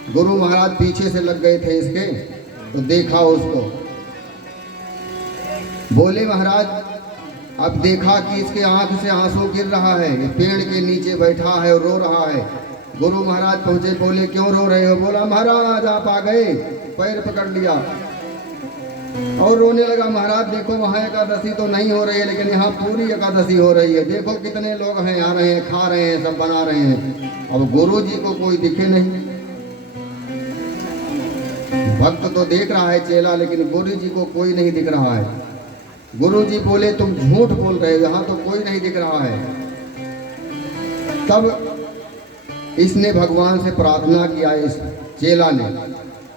गुरु महाराज पीछे से लग गए थे इसके, तो देखा उसको, बोले महाराज अब देखा कि इसके आंख से आंसू गिर रहा है, ये पेड़ के नीचे बैठा है और रो रहा है। गुरु महाराज पहुंचे, बोले क्यों रो रहे हो? बोला महाराज आप आ गए, पैर पकड़ लिया और रोने लगा। महाराज देखो वहाँ एकादशी तो नहीं हो रही है, लेकिन यहाँ पूरी एकादशी हो रही है, देखो कितने लोग हैं, आ रहे हैं, खा रहे हैं, सब बना रहे हैं। अब गुरु जी को कोई दिखे नहीं, भक्त तो देख रहा है चेला, लेकिन गुरु जी को कोई नहीं दिख रहा है। गुरु जी बोले तुम झूठ बोल रहे हो, यहाँ तो कोई नहीं दिख रहा है। तब इसने भगवान से प्रार्थना किया, इस चेला ने,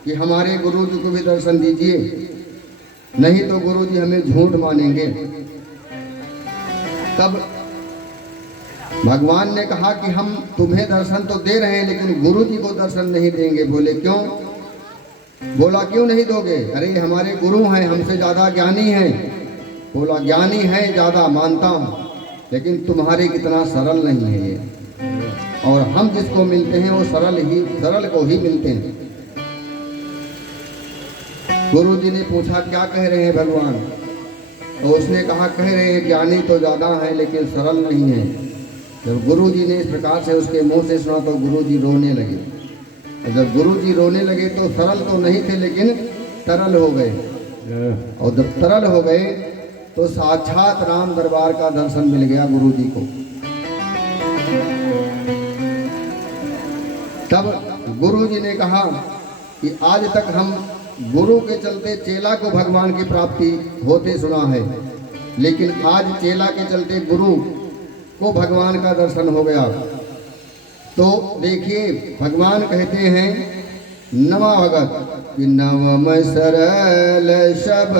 कि हमारे गुरु जी को भी दर्शन दीजिए, नहीं तो गुरु जी हमें झूठ मानेंगे। तब भगवान ने कहा कि हम तुम्हें दर्शन तो दे रहे हैं, लेकिन गुरु जी को दर्शन नहीं देंगे। बोले क्यों? बोला क्यों नहीं दोगे? अरे हमारे गुरु हैं, हमसे ज्यादा ज्ञानी हैं। बोला ज्ञानी है ज्यादा मानता हूं, लेकिन तुम्हारे कितना सरल नहीं है ये, और हम जिसको मिलते हैं वो सरल को ही मिलते हैं। गुरु जी ने पूछा क्या कह रहे हैं भगवान? तो उसने कहा कह रहे हैं ज्ञानी तो ज्यादा है लेकिन सरल नहीं है। जब गुरु जी ने इस प्रकार से उसके मुंह से सुना तो गुरु जी रोने लगे। जब गुरु जी रोने लगे तो सरल तो नहीं थे लेकिन तरल हो गए, और जब तरल हो गए तो साक्षात राम दरबार का दर्शन मिल गया गुरु जी को। तब गुरु जी ने कहा कि आज तक हम गुरु के चलते चेला को भगवान की प्राप्ति होते सुना है, लेकिन आज चेला के चलते गुरु को भगवान का दर्शन हो गया। तो देखिए भगवान कहते हैं नवा भगत कि नवम सरल शब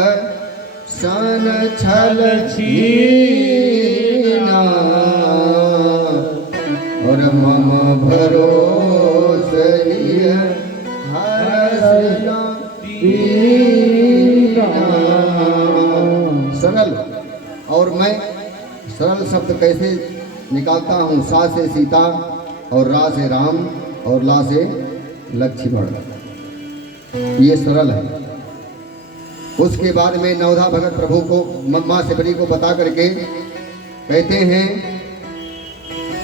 सन छल छीना और मम भरोस सरल। और मैं सरल शब्द कैसे निकालता हूँ? सा से सीता और रा से राम और ला से लक्ष्मण, ये सरल है। उसके बाद में नवधा भगत प्रभु को मां शिवरी को बता करके कहते हैं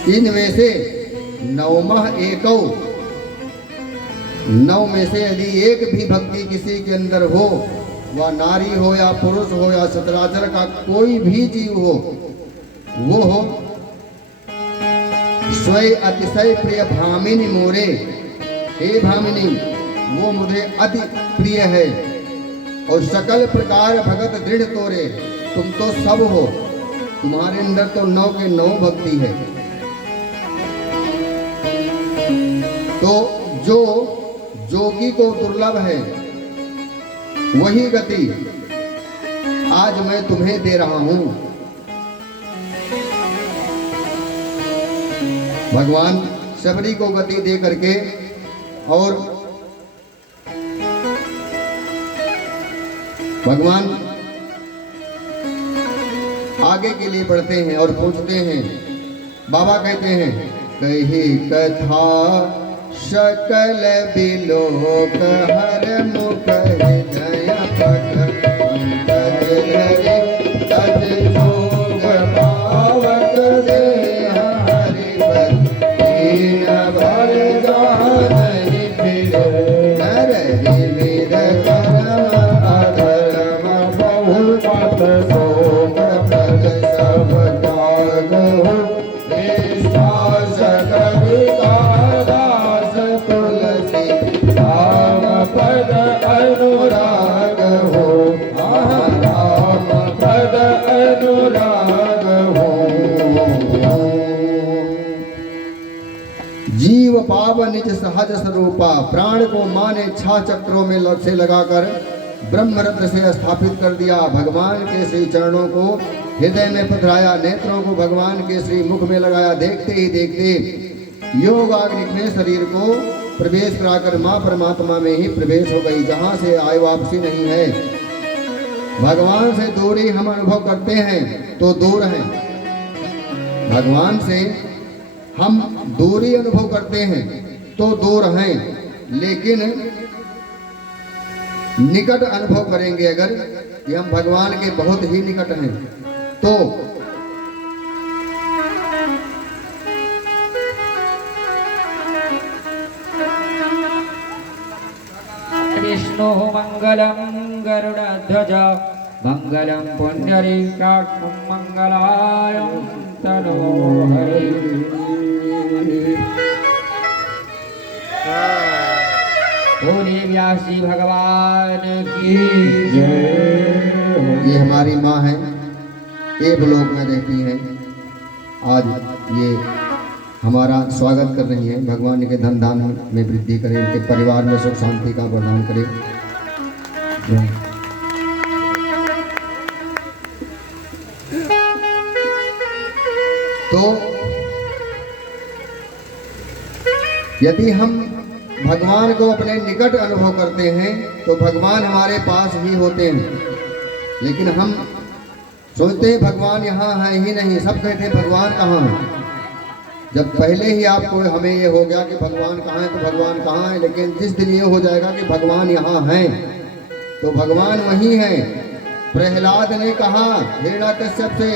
इनमें से नवमः एको, 9 में से यदि एक भी भक्ति किसी के अंदर हो, वह नारी हो या पुरुष हो या सचराचर का कोई भी जीव हो, वो हो स्वयं अतिशय प्रिय भामिनी मोरे, हे भामिनी वो मुझे अति प्रिय है, और सकल प्रकार भगत दृढ़ तोरे, तुम तो सब हो, तुम्हारे अंदर तो 9 के 9 भक्ति है। तो जो जोगी को दुर्लभ है वही गति आज मैं तुम्हें दे रहा हूं। भगवान शबरी को गति दे करके और भगवान आगे के लिए बढ़ते हैं और पहुंचते हैं। बाबा कहते हैं, कही कथा सकल बिलोक हर मुख हृदय पट, पंकज धरे तज जोग पावक देह हरि भर जाहि फिर नर विविध कर्म अधर्म बहुमत शोक पद सब त्याग हो, विश्वास कविता दास तुलसी राम पद अनुराग हो, राम पद अनुराग हो। जीव पाव निज सहज स्वरूपा, प्राण को मां ने 6 चक्रों में लग से लगाकर ब्रह्मरत्न से स्थापित कर दिया। भगवान के श्री चरणों को हृदय में पधराया, नेत्रों को भगवान के श्री मुख में लगाया। देखते ही देखते योगाग्नि में शरीर को प्रवेश कराकर मां परमात्मा में ही प्रवेश हो गई, जहां से आय वापसी नहीं है। भगवान से दूरी हम अनुभव करते हैं तो दूर हैं, भगवान से हम दूरी अनुभव करते हैं तो दूर हैं, लेकिन निकट अनुभव करेंगे अगर कि हम भगवान के बहुत ही निकट हैं तो विष्णु मंगलम गरुड़ध्वज मंगलम पुंडरीकाक्षं मंगलायं तनोहरि। बोले व्यासी भगवान की जय। ये हमारी माँ है, एक लोक में रहती हैं। आज ये हमारा स्वागत कर रही हैं। भगवान के धन दान में वृद्धि करें, इनके परिवार में सुख शांति का प्रदान करें। तो यदि हम भगवान को अपने निकट अनुभव करते हैं तो भगवान हमारे पास ही होते हैं, लेकिन हम सोचते हैं भगवान यहाँ है ही नहीं। सब कहते हैं भगवान कहाँ है। जब पहले ही आपको हमें ये हो गया कि भगवान कहाँ है तो भगवान कहाँ है, लेकिन जिस दिन ये हो जाएगा कि भगवान यहाँ हैं तो भगवान वही है। प्रहलाद ने कहा हिरण्याकश्यप से,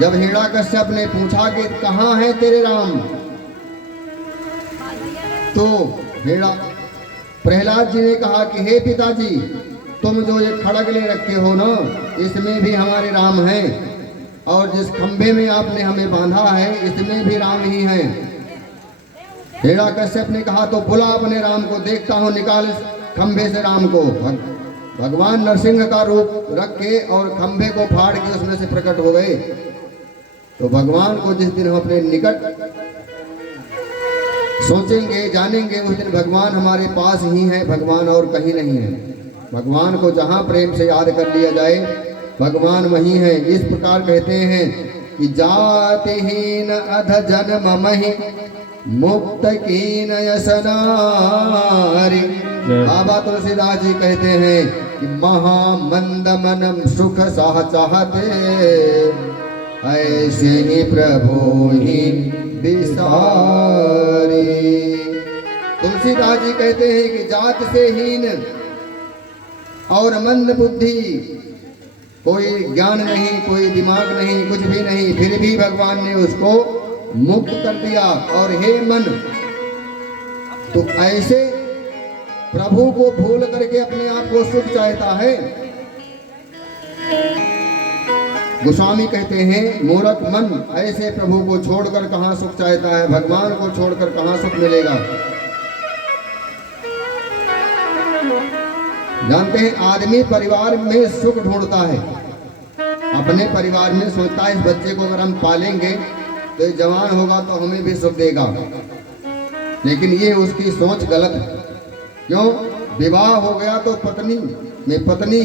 जब हिरण्याकश्यप ने पूछा कि कहाँ है तेरे राम, तो प्रहलाद जी ने कहा कि हे पिताजी, तुम जो ये खड़ग ले रखे हो ना, इसमें भी हमारे राम हैं, और जिस खंभे में आपने हमें बांधा है इसमें भी राम ही हैं। हिरण्याकश्यप ने कहा तो बुला अपने राम को, देखता हूँ निकाल खंभे से राम को। भगवान नरसिंह का रूप रख के और खंभे को फाड़ के उसमें से प्रकट हो गए। तो भगवान को जिस दिन हम अपने निकट सोचेंगे जानेंगे, उस दिन भगवान हमारे पास ही है, भगवान और कहीं नहीं है। भगवान को जहाँ प्रेम से याद कर लिया जाए भगवान वही है। इस प्रकार कहते हैं कि जातिहीन अध जन्म महि मुक्त कीन यसनारी। बाबा तुलसीदास जी कहते हैं कि महामंद मनम सुख साह चाहते, ऐसे ही प्रभु ही विसारी। तुलसीदास जी कहते हैं कि जात से हीन और मंद बुद्धि, कोई ज्ञान नहीं, कोई दिमाग नहीं, कुछ भी नहीं, फिर भी भगवान ने उसको मुक्त कर दिया। और हे मन, तो ऐसे प्रभु को भूल करके अपने आप को सुख चाहता है। गोस्वामी कहते हैं मूर्ख मन ऐसे प्रभु को छोड़कर कहाँ सुख चाहता है, भगवान को छोड़कर कहाँ सुख मिलेगा। जानते हैं आदमी परिवार में सुख ढूंढता है, अपने परिवार में सोचता है इस बच्चे को अगर हम पालेंगे तो ये जवान होगा तो हमें भी सुख देगा, लेकिन ये उसकी सोच गलत है। क्यों? विवाह हो गया तो पत्नी में पत्नी,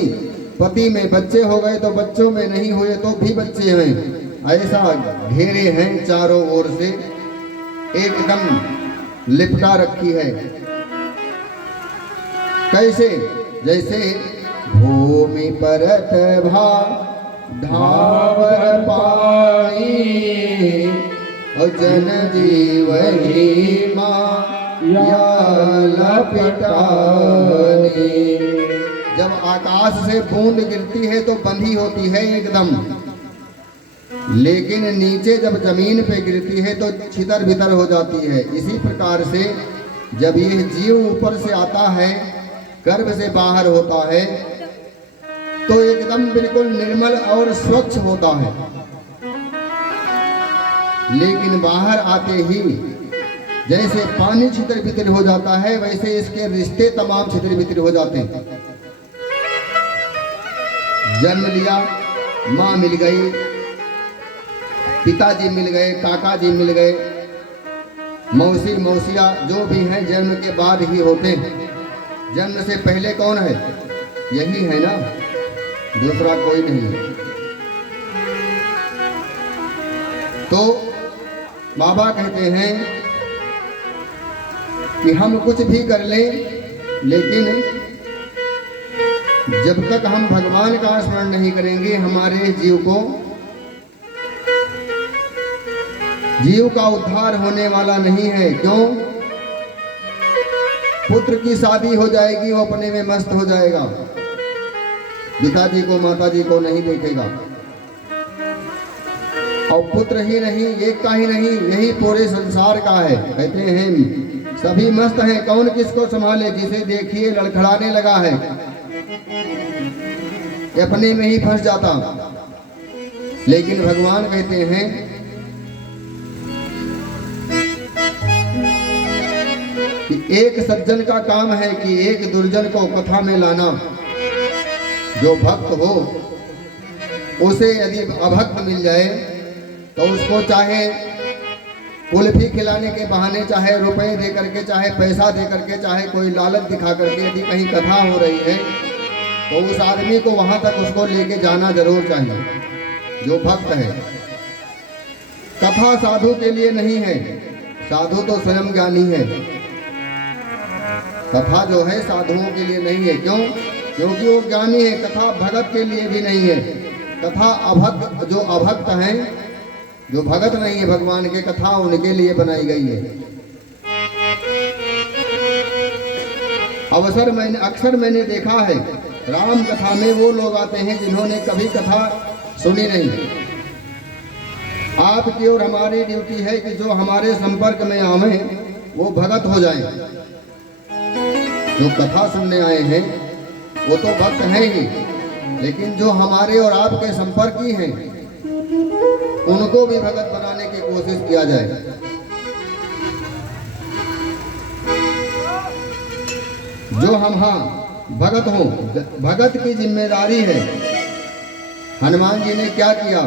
पति में बच्चे हो गए तो बच्चों में नहीं हुए तो भी बच्चे हैं, ऐसा घेरे हैं चारों ओर से, एकदम लिपटा रखी है। कैसे? जैसे भूमि परत भा धावर पानी और जन जीवही माया लपटानी। जब आकाश से बूंद गिरती है तो बंधी होती है एकदम, लेकिन नीचे जब जमीन पे गिरती है तो छितर बितर हो जाती है। इसी प्रकार से जब यह जीव ऊपर से आता है, गर्भ से बाहर होता है, तो एकदम बिल्कुल निर्मल और स्वच्छ होता है, लेकिन बाहर आते ही जैसे पानी छितर बितर हो जाता है, वैसे इसके रिश्ते तमाम छितर बितर हो जाते हैं। जन्म लिया, माँ मिल गई, पिताजी मिल गए, काका जी मिल गए, मौसी मौसिया जो भी हैं जन्म के बाद ही होते हैं। जन्म से पहले कौन है? यही है ना, दूसरा कोई नहीं है। तो बाबा कहते हैं कि हम कुछ भी कर लें, लेकिन जब तक हम भगवान का स्मरण नहीं करेंगे, हमारे जीव का उद्धार होने वाला नहीं है। क्यों? पुत्र की शादी हो जाएगी, वो अपने में मस्त हो जाएगा, पिताजी को माताजी को नहीं देखेगा। और पुत्र ही नहीं, एक का ही नहीं, यही पूरे संसार का है। कहते हैं सभी मस्त हैं, कौन किसको संभाले? जिसे देखिए लड़खड़ाने लगा है, अपने में ही फंस जाता। लेकिन भगवान कहते हैं कि एक सज्जन का काम है कि एक दुर्जन को कथा में लाना। जो भक्त हो उसे यदि अभक्त मिल जाए तो उसको चाहे कुल्फी खिलाने के बहाने, चाहे रुपए दे करके, चाहे पैसा दे करके, चाहे कोई लालच दिखा करके, यदि कहीं कथा हो रही है तो उस आदमी को वहां तक उसको लेके जाना जरूर चाहिए, जो भक्त है। कथा साधु के लिए नहीं है, साधु तो स्वयं ज्ञानी है। कथा जो है साधुओं के लिए नहीं है। क्यों? क्योंकि वो ज्ञानी है। कथा भगत के लिए भी नहीं है। कथा अभक्त, जो अभक्त हैं, जो भगत नहीं है भगवान के, कथा उनके लिए बनाई गई है। अक्सर मैंने देखा है राम कथा में वो लोग आते हैं जिन्होंने कभी कथा सुनी नहीं। आपकी और हमारी ड्यूटी है कि जो हमारे संपर्क में आवे वो भगत हो जाए। जो कथा सुनने आए हैं वो तो भक्त हैं ही, लेकिन जो हमारे और आपके संपर्की हैं उनको भी भगत बनाने की कोशिश किया जाए। जो हम भगत हों, भगत की जिम्मेदारी है। हनुमान जी ने क्या किया?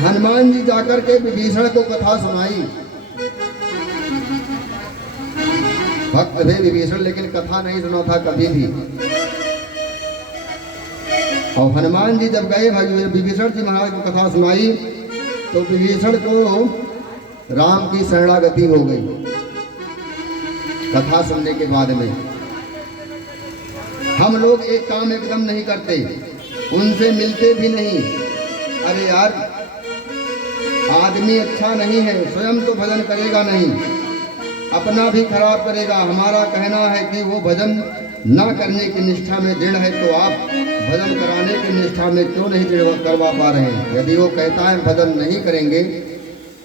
हनुमान जी जाकर के विभीषण को कथा सुनाई। भक्त थे विभीषण, लेकिन कथा नहीं सुना था कभी भी। और हनुमान जी जब गए विभीषण जी महाराज को कथा सुनाई तो विभीषण को राम की शरणागति हो गई कथा सुनने के बाद में। हम लोग एक काम एकदम नहीं करते, उनसे मिलते भी नहीं। अरे यार, आदमी अच्छा नहीं है, स्वयं तो भजन करेगा नहीं, अपना भी खराब करेगा। हमारा कहना है कि वो भजन ना करने की निष्ठा में दृढ़ है, तो आप भजन कराने की निष्ठा में क्यों नहीं दृढ़ करवा पा रहे हैं? यदि वो कहता है भजन नहीं करेंगे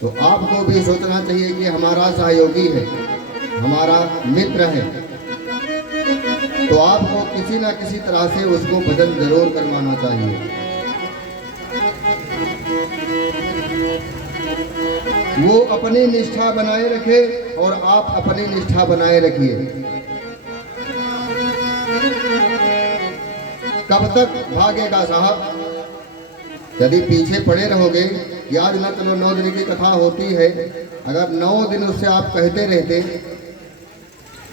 तो आपको भी सोचना चाहिए कि हमारा सहयोगी है, हमारा मित्र है, तो आपको किसी ना किसी तरह से उसको भजन जरूर करवाना चाहिए। वो अपनी निष्ठा बनाए रखे और आप अपनी निष्ठा बनाए रखिए। कब तक भागेगा साहब? यदि पीछे पड़े रहोगे, याद न चलो 9 दिन की कथा होती है, अगर 9 दिन उससे आप कहते रहते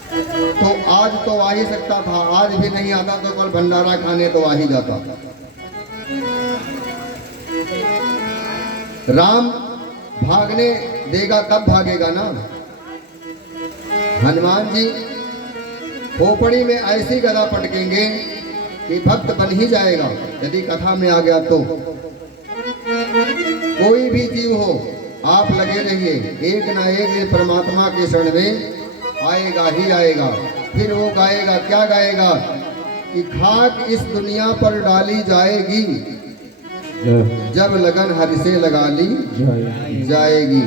तो आज तो आ ही सकता था, आज भी नहीं आता तो कल भंडारा खाने तो आ ही जाता। राम भागने देगा तब भागेगा ना। हनुमान जी खोपड़ी में ऐसी गदा पटकेंगे कि भक्त बन ही जाएगा, यदि कथा में आ गया तो। कोई भी जीव हो, आप लगे रहिए, एक ना एक दिन परमात्मा के शरण में आएगा ही आएगा। फिर वो गाएगा, क्या गाएगा कि खाक इस दुनिया पर डाली जाएगी, जब लगन हरि से लगा ली जाएगी।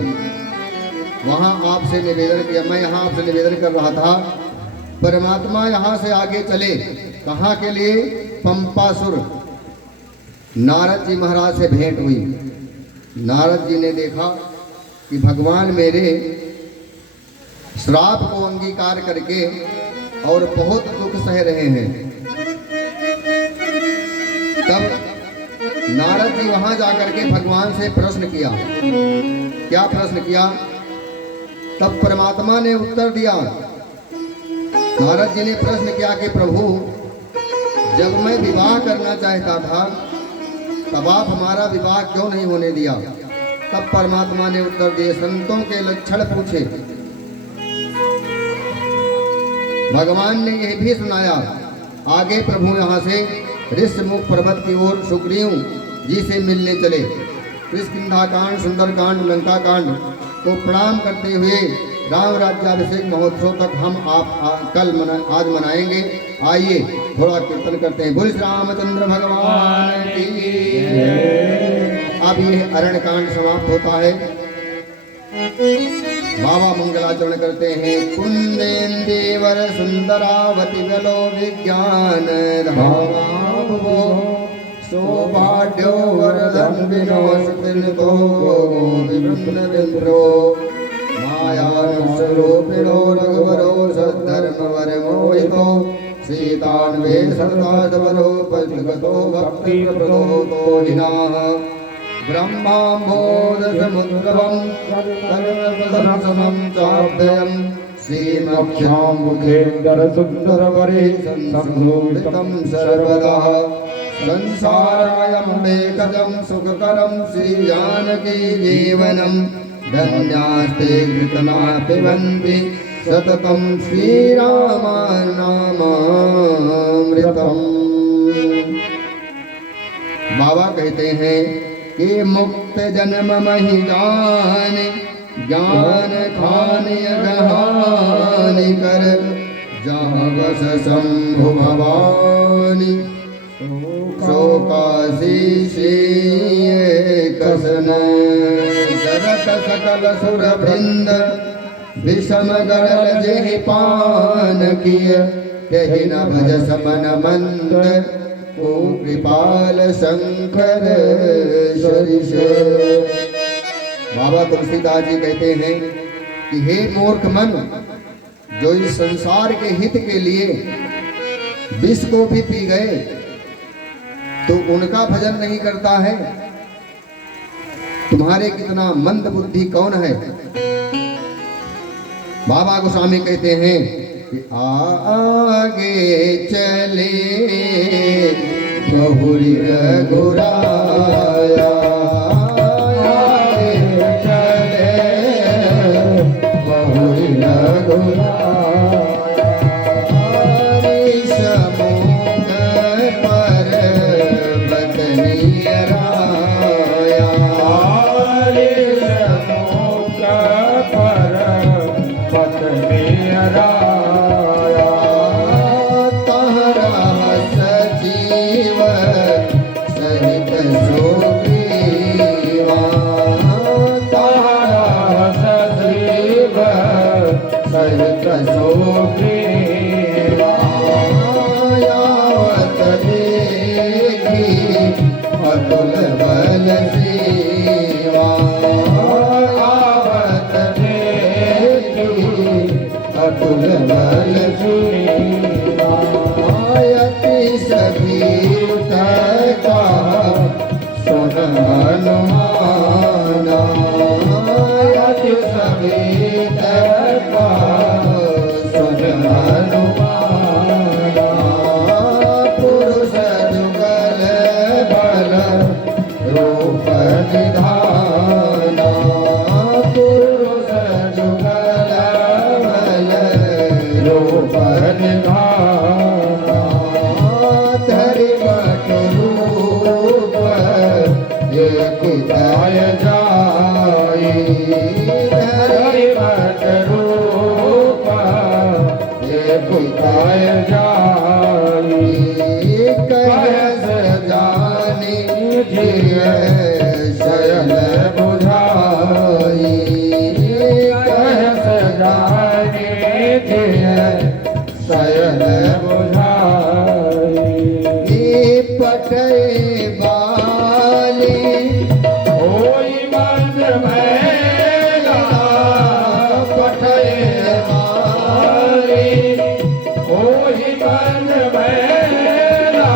वहां आपसे निवेदन किया, मैं यहाँ आपसे निवेदन कर रहा था, परमात्मा यहाँ से आगे चले, कहाँ के लिए? पंपासुर। नारद जी महाराज से भेंट हुई। नारद जी ने देखा कि भगवान मेरे श्राप को अंगीकार करके और बहुत दुख सह रहे हैं। तब नारद जी वहां जाकर के भगवान से प्रश्न किया। क्या प्रश्न किया? तब परमात्मा ने उत्तर दिया। नारद जी ने प्रश्न किया कि प्रभु, जब मैं विवाह करना चाहता था तब आप हमारा विवाह क्यों नहीं होने दिया? तब परमात्मा ने उत्तर दिए, संतों के लक्षण पूछे। भगवान ने यह भी सुनाया। आगे प्रभु यहाँ से ऋषमुख पर्वत की ओर सुग्रीव जी से मिलने चले। किष्किंधा कांड, सुंदरकांड, लंका कांड को प्रणाम करते हुए राम राज्याभिषेक महोत्सव तक हम आज मनाएंगे। आइए थोड़ा कीर्तन करते हैं। बोल श्री रामचंद्र भगवान की। अब ये अरण्य कांड समाप्त होता है। बाबा मंगलाचरण करते हैं। कुंदेंदेवर सुंदरावति गलो विज्ञान धामावो सौभाग्यो वरदन विनोस्तिनो विवृंदो मायानुस्वरूपिणो रघुवरो सद्धर्मवरमोहितो सीतान्वे सदाधवरो पतिगतो भक्तिप्रदो कोहिनाः ब्रह्माम्बोधसमुद्भवं सर्वसमं चाभयं श्रीमक्षाम्बुधेन्दरसुन्दरवरे संशोभितं सर्वदा संसारायं वेकजं सुखकरं श्रीजानकी जीवनं धन्यास्ते कृतना पिबन्ति सततं श्रीरामनामामृतम्। बाबा कहते हैं कि मुक्त जन्म महि जान ज्ञान खान गहानि कर जहाँ बस शंभु भवानी सो काशी कसन जगत सकल सुर वृंद विषम गरल जेहि पान किय तेहि न भज समन मंद को कृपाल शंकर शरीष। बाबा तुलसीदास जी कहते हैं कि हे मूर्ख मन, जो इस संसार के हित के लिए विष को भी पी गए तो उनका भजन नहीं करता है। तुम्हारे कितना मंद बुद्धि कौन है। बाबा गोस्वामी कहते हैं कि आगे चले बहुरी रघुराया, आगे चले बहुरी रघुराया, समूह पर बदनियरा सजीव सहित शोभी सभी का सुन हनुमाना, यदि सभी का सुन हनुमाना। पुरुष जुगल बल रूप निधाना, पुरुष जुगल बल रूप निधाना। धरिमत रूप एक गाय जाई, धरिमत रूप एक गाय जाई। कहस जानी जिय शयल बुझाई, कहस जानी जिय शयल बुझाई। पटे बाली होई मन मैला, पटे बाली होई मन मैला।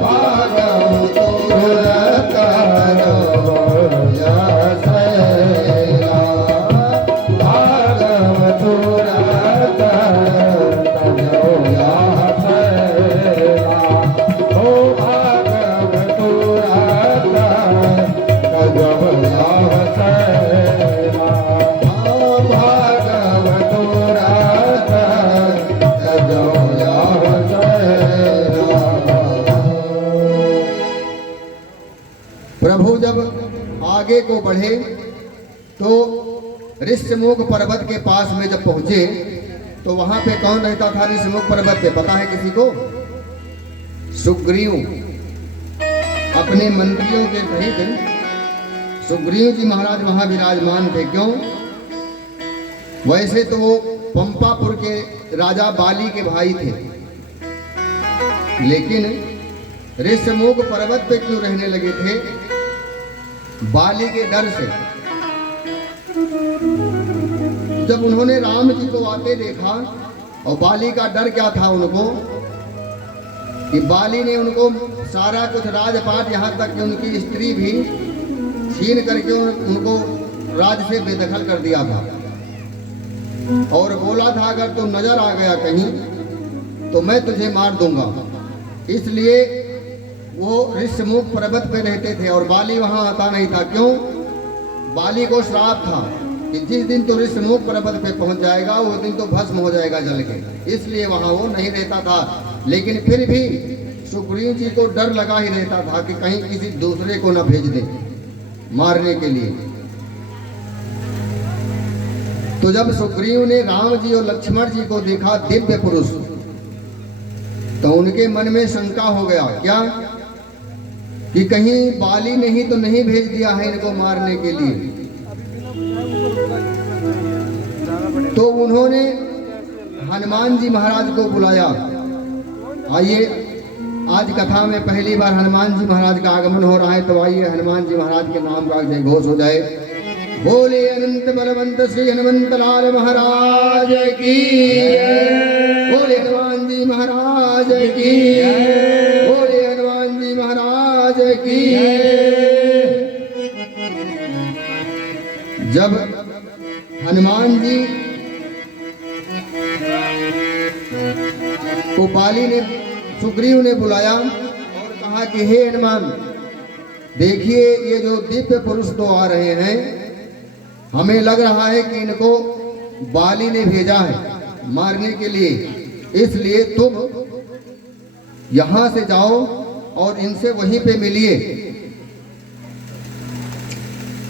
भागव तुर करो यशैला, भागव तुर करो यशैला। ओ भागव तुर करो यशैला, भागव तुर करो यशैला। प्रभु जब आगे को बढ़े तो ऋष्यमुख पर्वत के पास में जब पहुंचे तो वहां पे कौन रहता था ऋष्यमुख पर्वत पे, पता है किसी को? सुग्रीव अपने मंत्रियों के सहित सुग्रीव जी महाराज वहां विराजमान थे। क्यों? वैसे तो वो पंपापुर के राजा बाली के भाई थे, लेकिन ऋष्यमुख पर्वत पे क्यों रहने लगे थे? बाली के डर से। जब उन्होंने राम जी को आते देखा, और बाली का डर क्या था उनको कि बाली ने उनको सारा कुछ राजपाट, यहाँ तक कि उनकी स्त्री भी छीन करके उनको राज से बेदखल कर दिया था, और बोला था अगर तू नजर आ गया कहीं तो मैं तुझे मार दूंगा। इसलिए वो ऋष्यमुख पर्वत पे रहते थे और बाली वहां आता नहीं था। क्यों? बाली को श्राप था कि जिस दिन तो ऋष्यमुख पर्वत पे पहुंच जाएगा उस दिन तो भस्म हो जाएगा जल के, इसलिए वहां वो नहीं रहता था। लेकिन फिर भी सुग्रीव जी को डर लगा ही रहता था कि कहीं किसी दूसरे को न भेज दे मारने के लिए। तो जब सुग्रीव ने राम जी और लक्ष्मण जी को देखा दिव्य पुरुष, तो उनके मन में शंका हो गया, क्या कि कहीं बाली ने ही तो नहीं भेज दिया है इनको मारने के लिए। तो उन्होंने हनुमान जी महाराज को बुलाया। आइए, आज कथा में पहली बार हनुमान जी महाराज का आगमन हो रहा है, तो आइए हनुमान जी महाराज के नाम का जय घोष हो जाए। बोले अनंत बलवंत श्री हनुमंत लाल महाराज की, बोले हनुमान जी महाराज की, बोले हनुमान जी महाराज की। जब हनुमान जी को बाली ने, सुग्रीव ने बुलाया और कहा कि हे हनुमान, देखिए ये जो दिव्य पुरुष तो आ रहे हैं, हमें लग रहा है कि इनको बाली ने भेजा है मारने के लिए, इसलिए तुम यहां से जाओ और इनसे वहीं पे मिलिए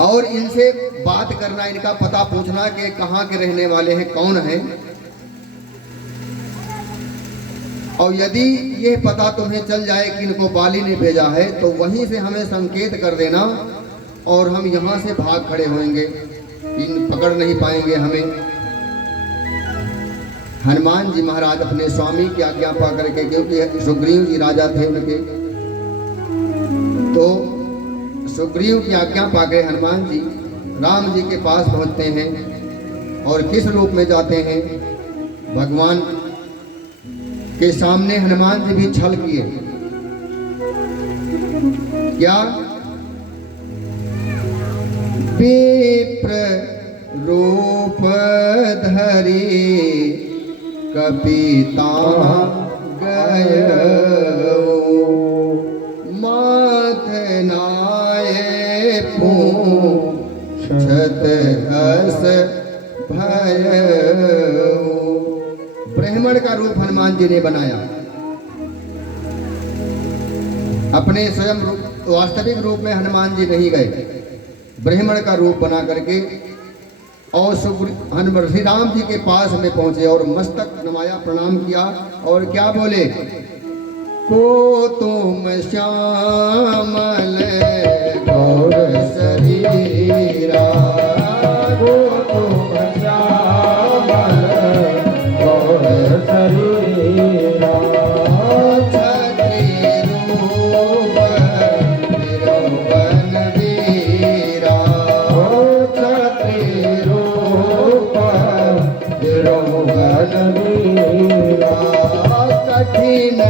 और इनसे बात करना, इनका पता पूछना कि कहाँ के रहने वाले हैं, कौन हैं। और यदि ये पता तुम्हें चल जाए कि इनको बाली ने भेजा है तो वहीं से हमें संकेत कर देना और हम यहाँ से भाग खड़े होंगे, इन पकड़ नहीं पाएंगे हमें। हनुमान जी महाराज अपने स्वामी की आज्ञा पा करके, क्योंकि सुग्रीव जी राजा थे उनके, तो सुग्रीव की आज्ञा पाकर हनुमान जी राम जी के पास पहुंचते हैं और किस रूप में जाते हैं? भगवान के सामने हनुमान जी भी छल किए। क्या? विप्र रूप धरी कपिता गय मात नाये पूछत अस भय। ब्राह्मण का रूप हनुमान जी ने बनाया, अपने स्वयं वास्तविक रूप में हनुमान जी नहीं गए, ब्राह्मण का रूप बना करके और हनुमान श्री राम जी के पास में पहुंचे और मस्तक नमाया, प्रणाम किया और क्या बोले? को तुम श्यामल गौर शरीरा, को तुम श्यामल गौर शरीरा, छत्री रूप तिरुवन वीरा, छत्री रूप तिरुवन वीरा, कठिन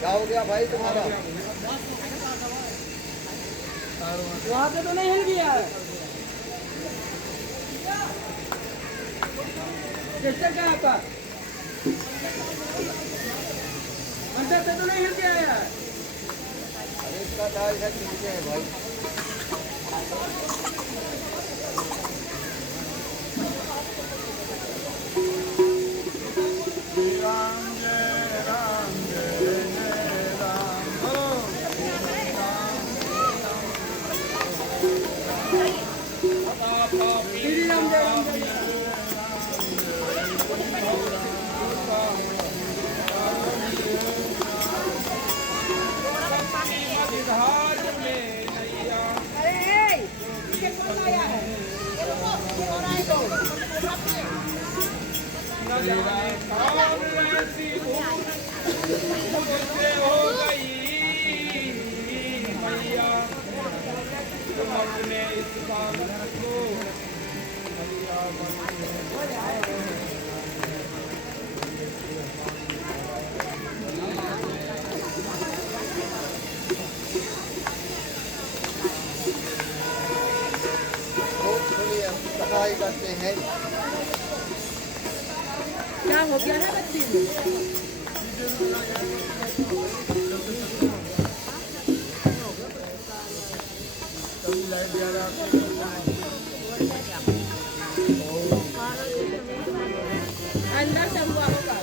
क्या हो गया भाई तुम्हारा? वहाँ से तो नहीं हिल गया है। सिस्टर क्या आपका? अंदर से तो नहीं हिल गया है। इसका दाल है नीचे है भाई। करते हैं। क्या हो गया है बच्ची में? अंदर से हुआ होगा।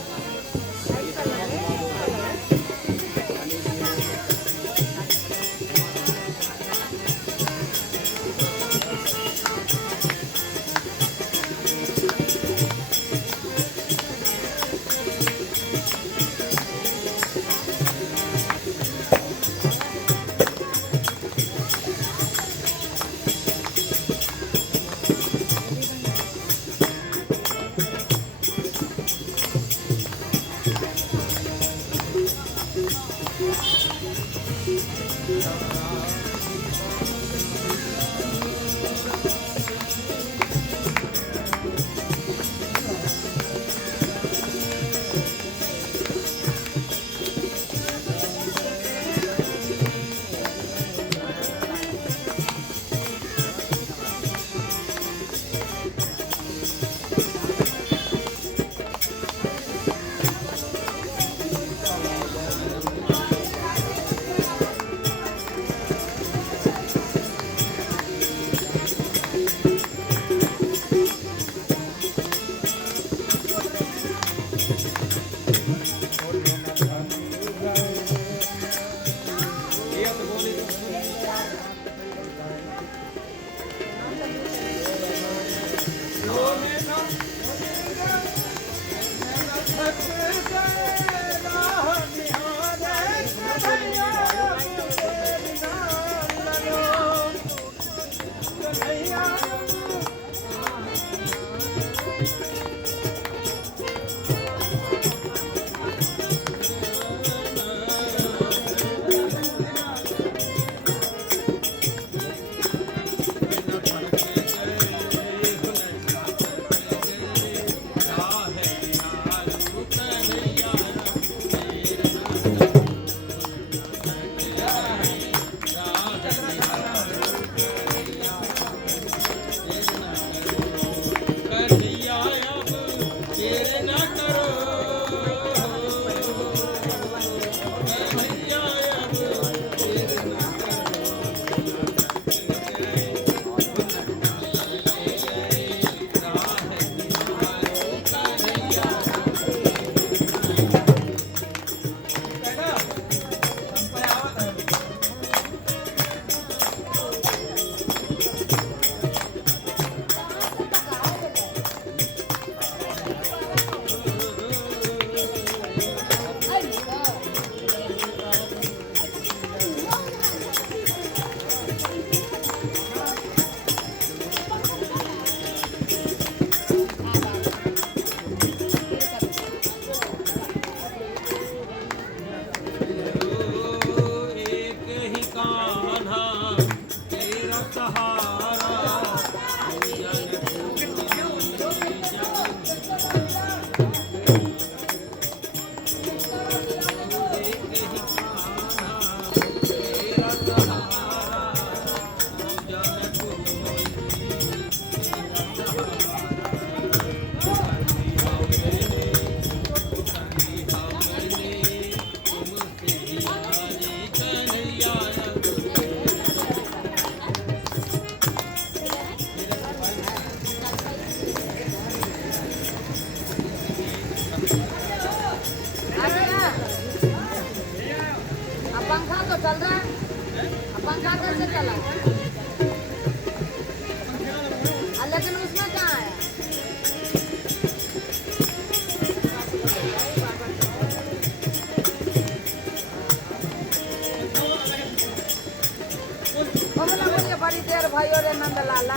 भाई और नंद लाला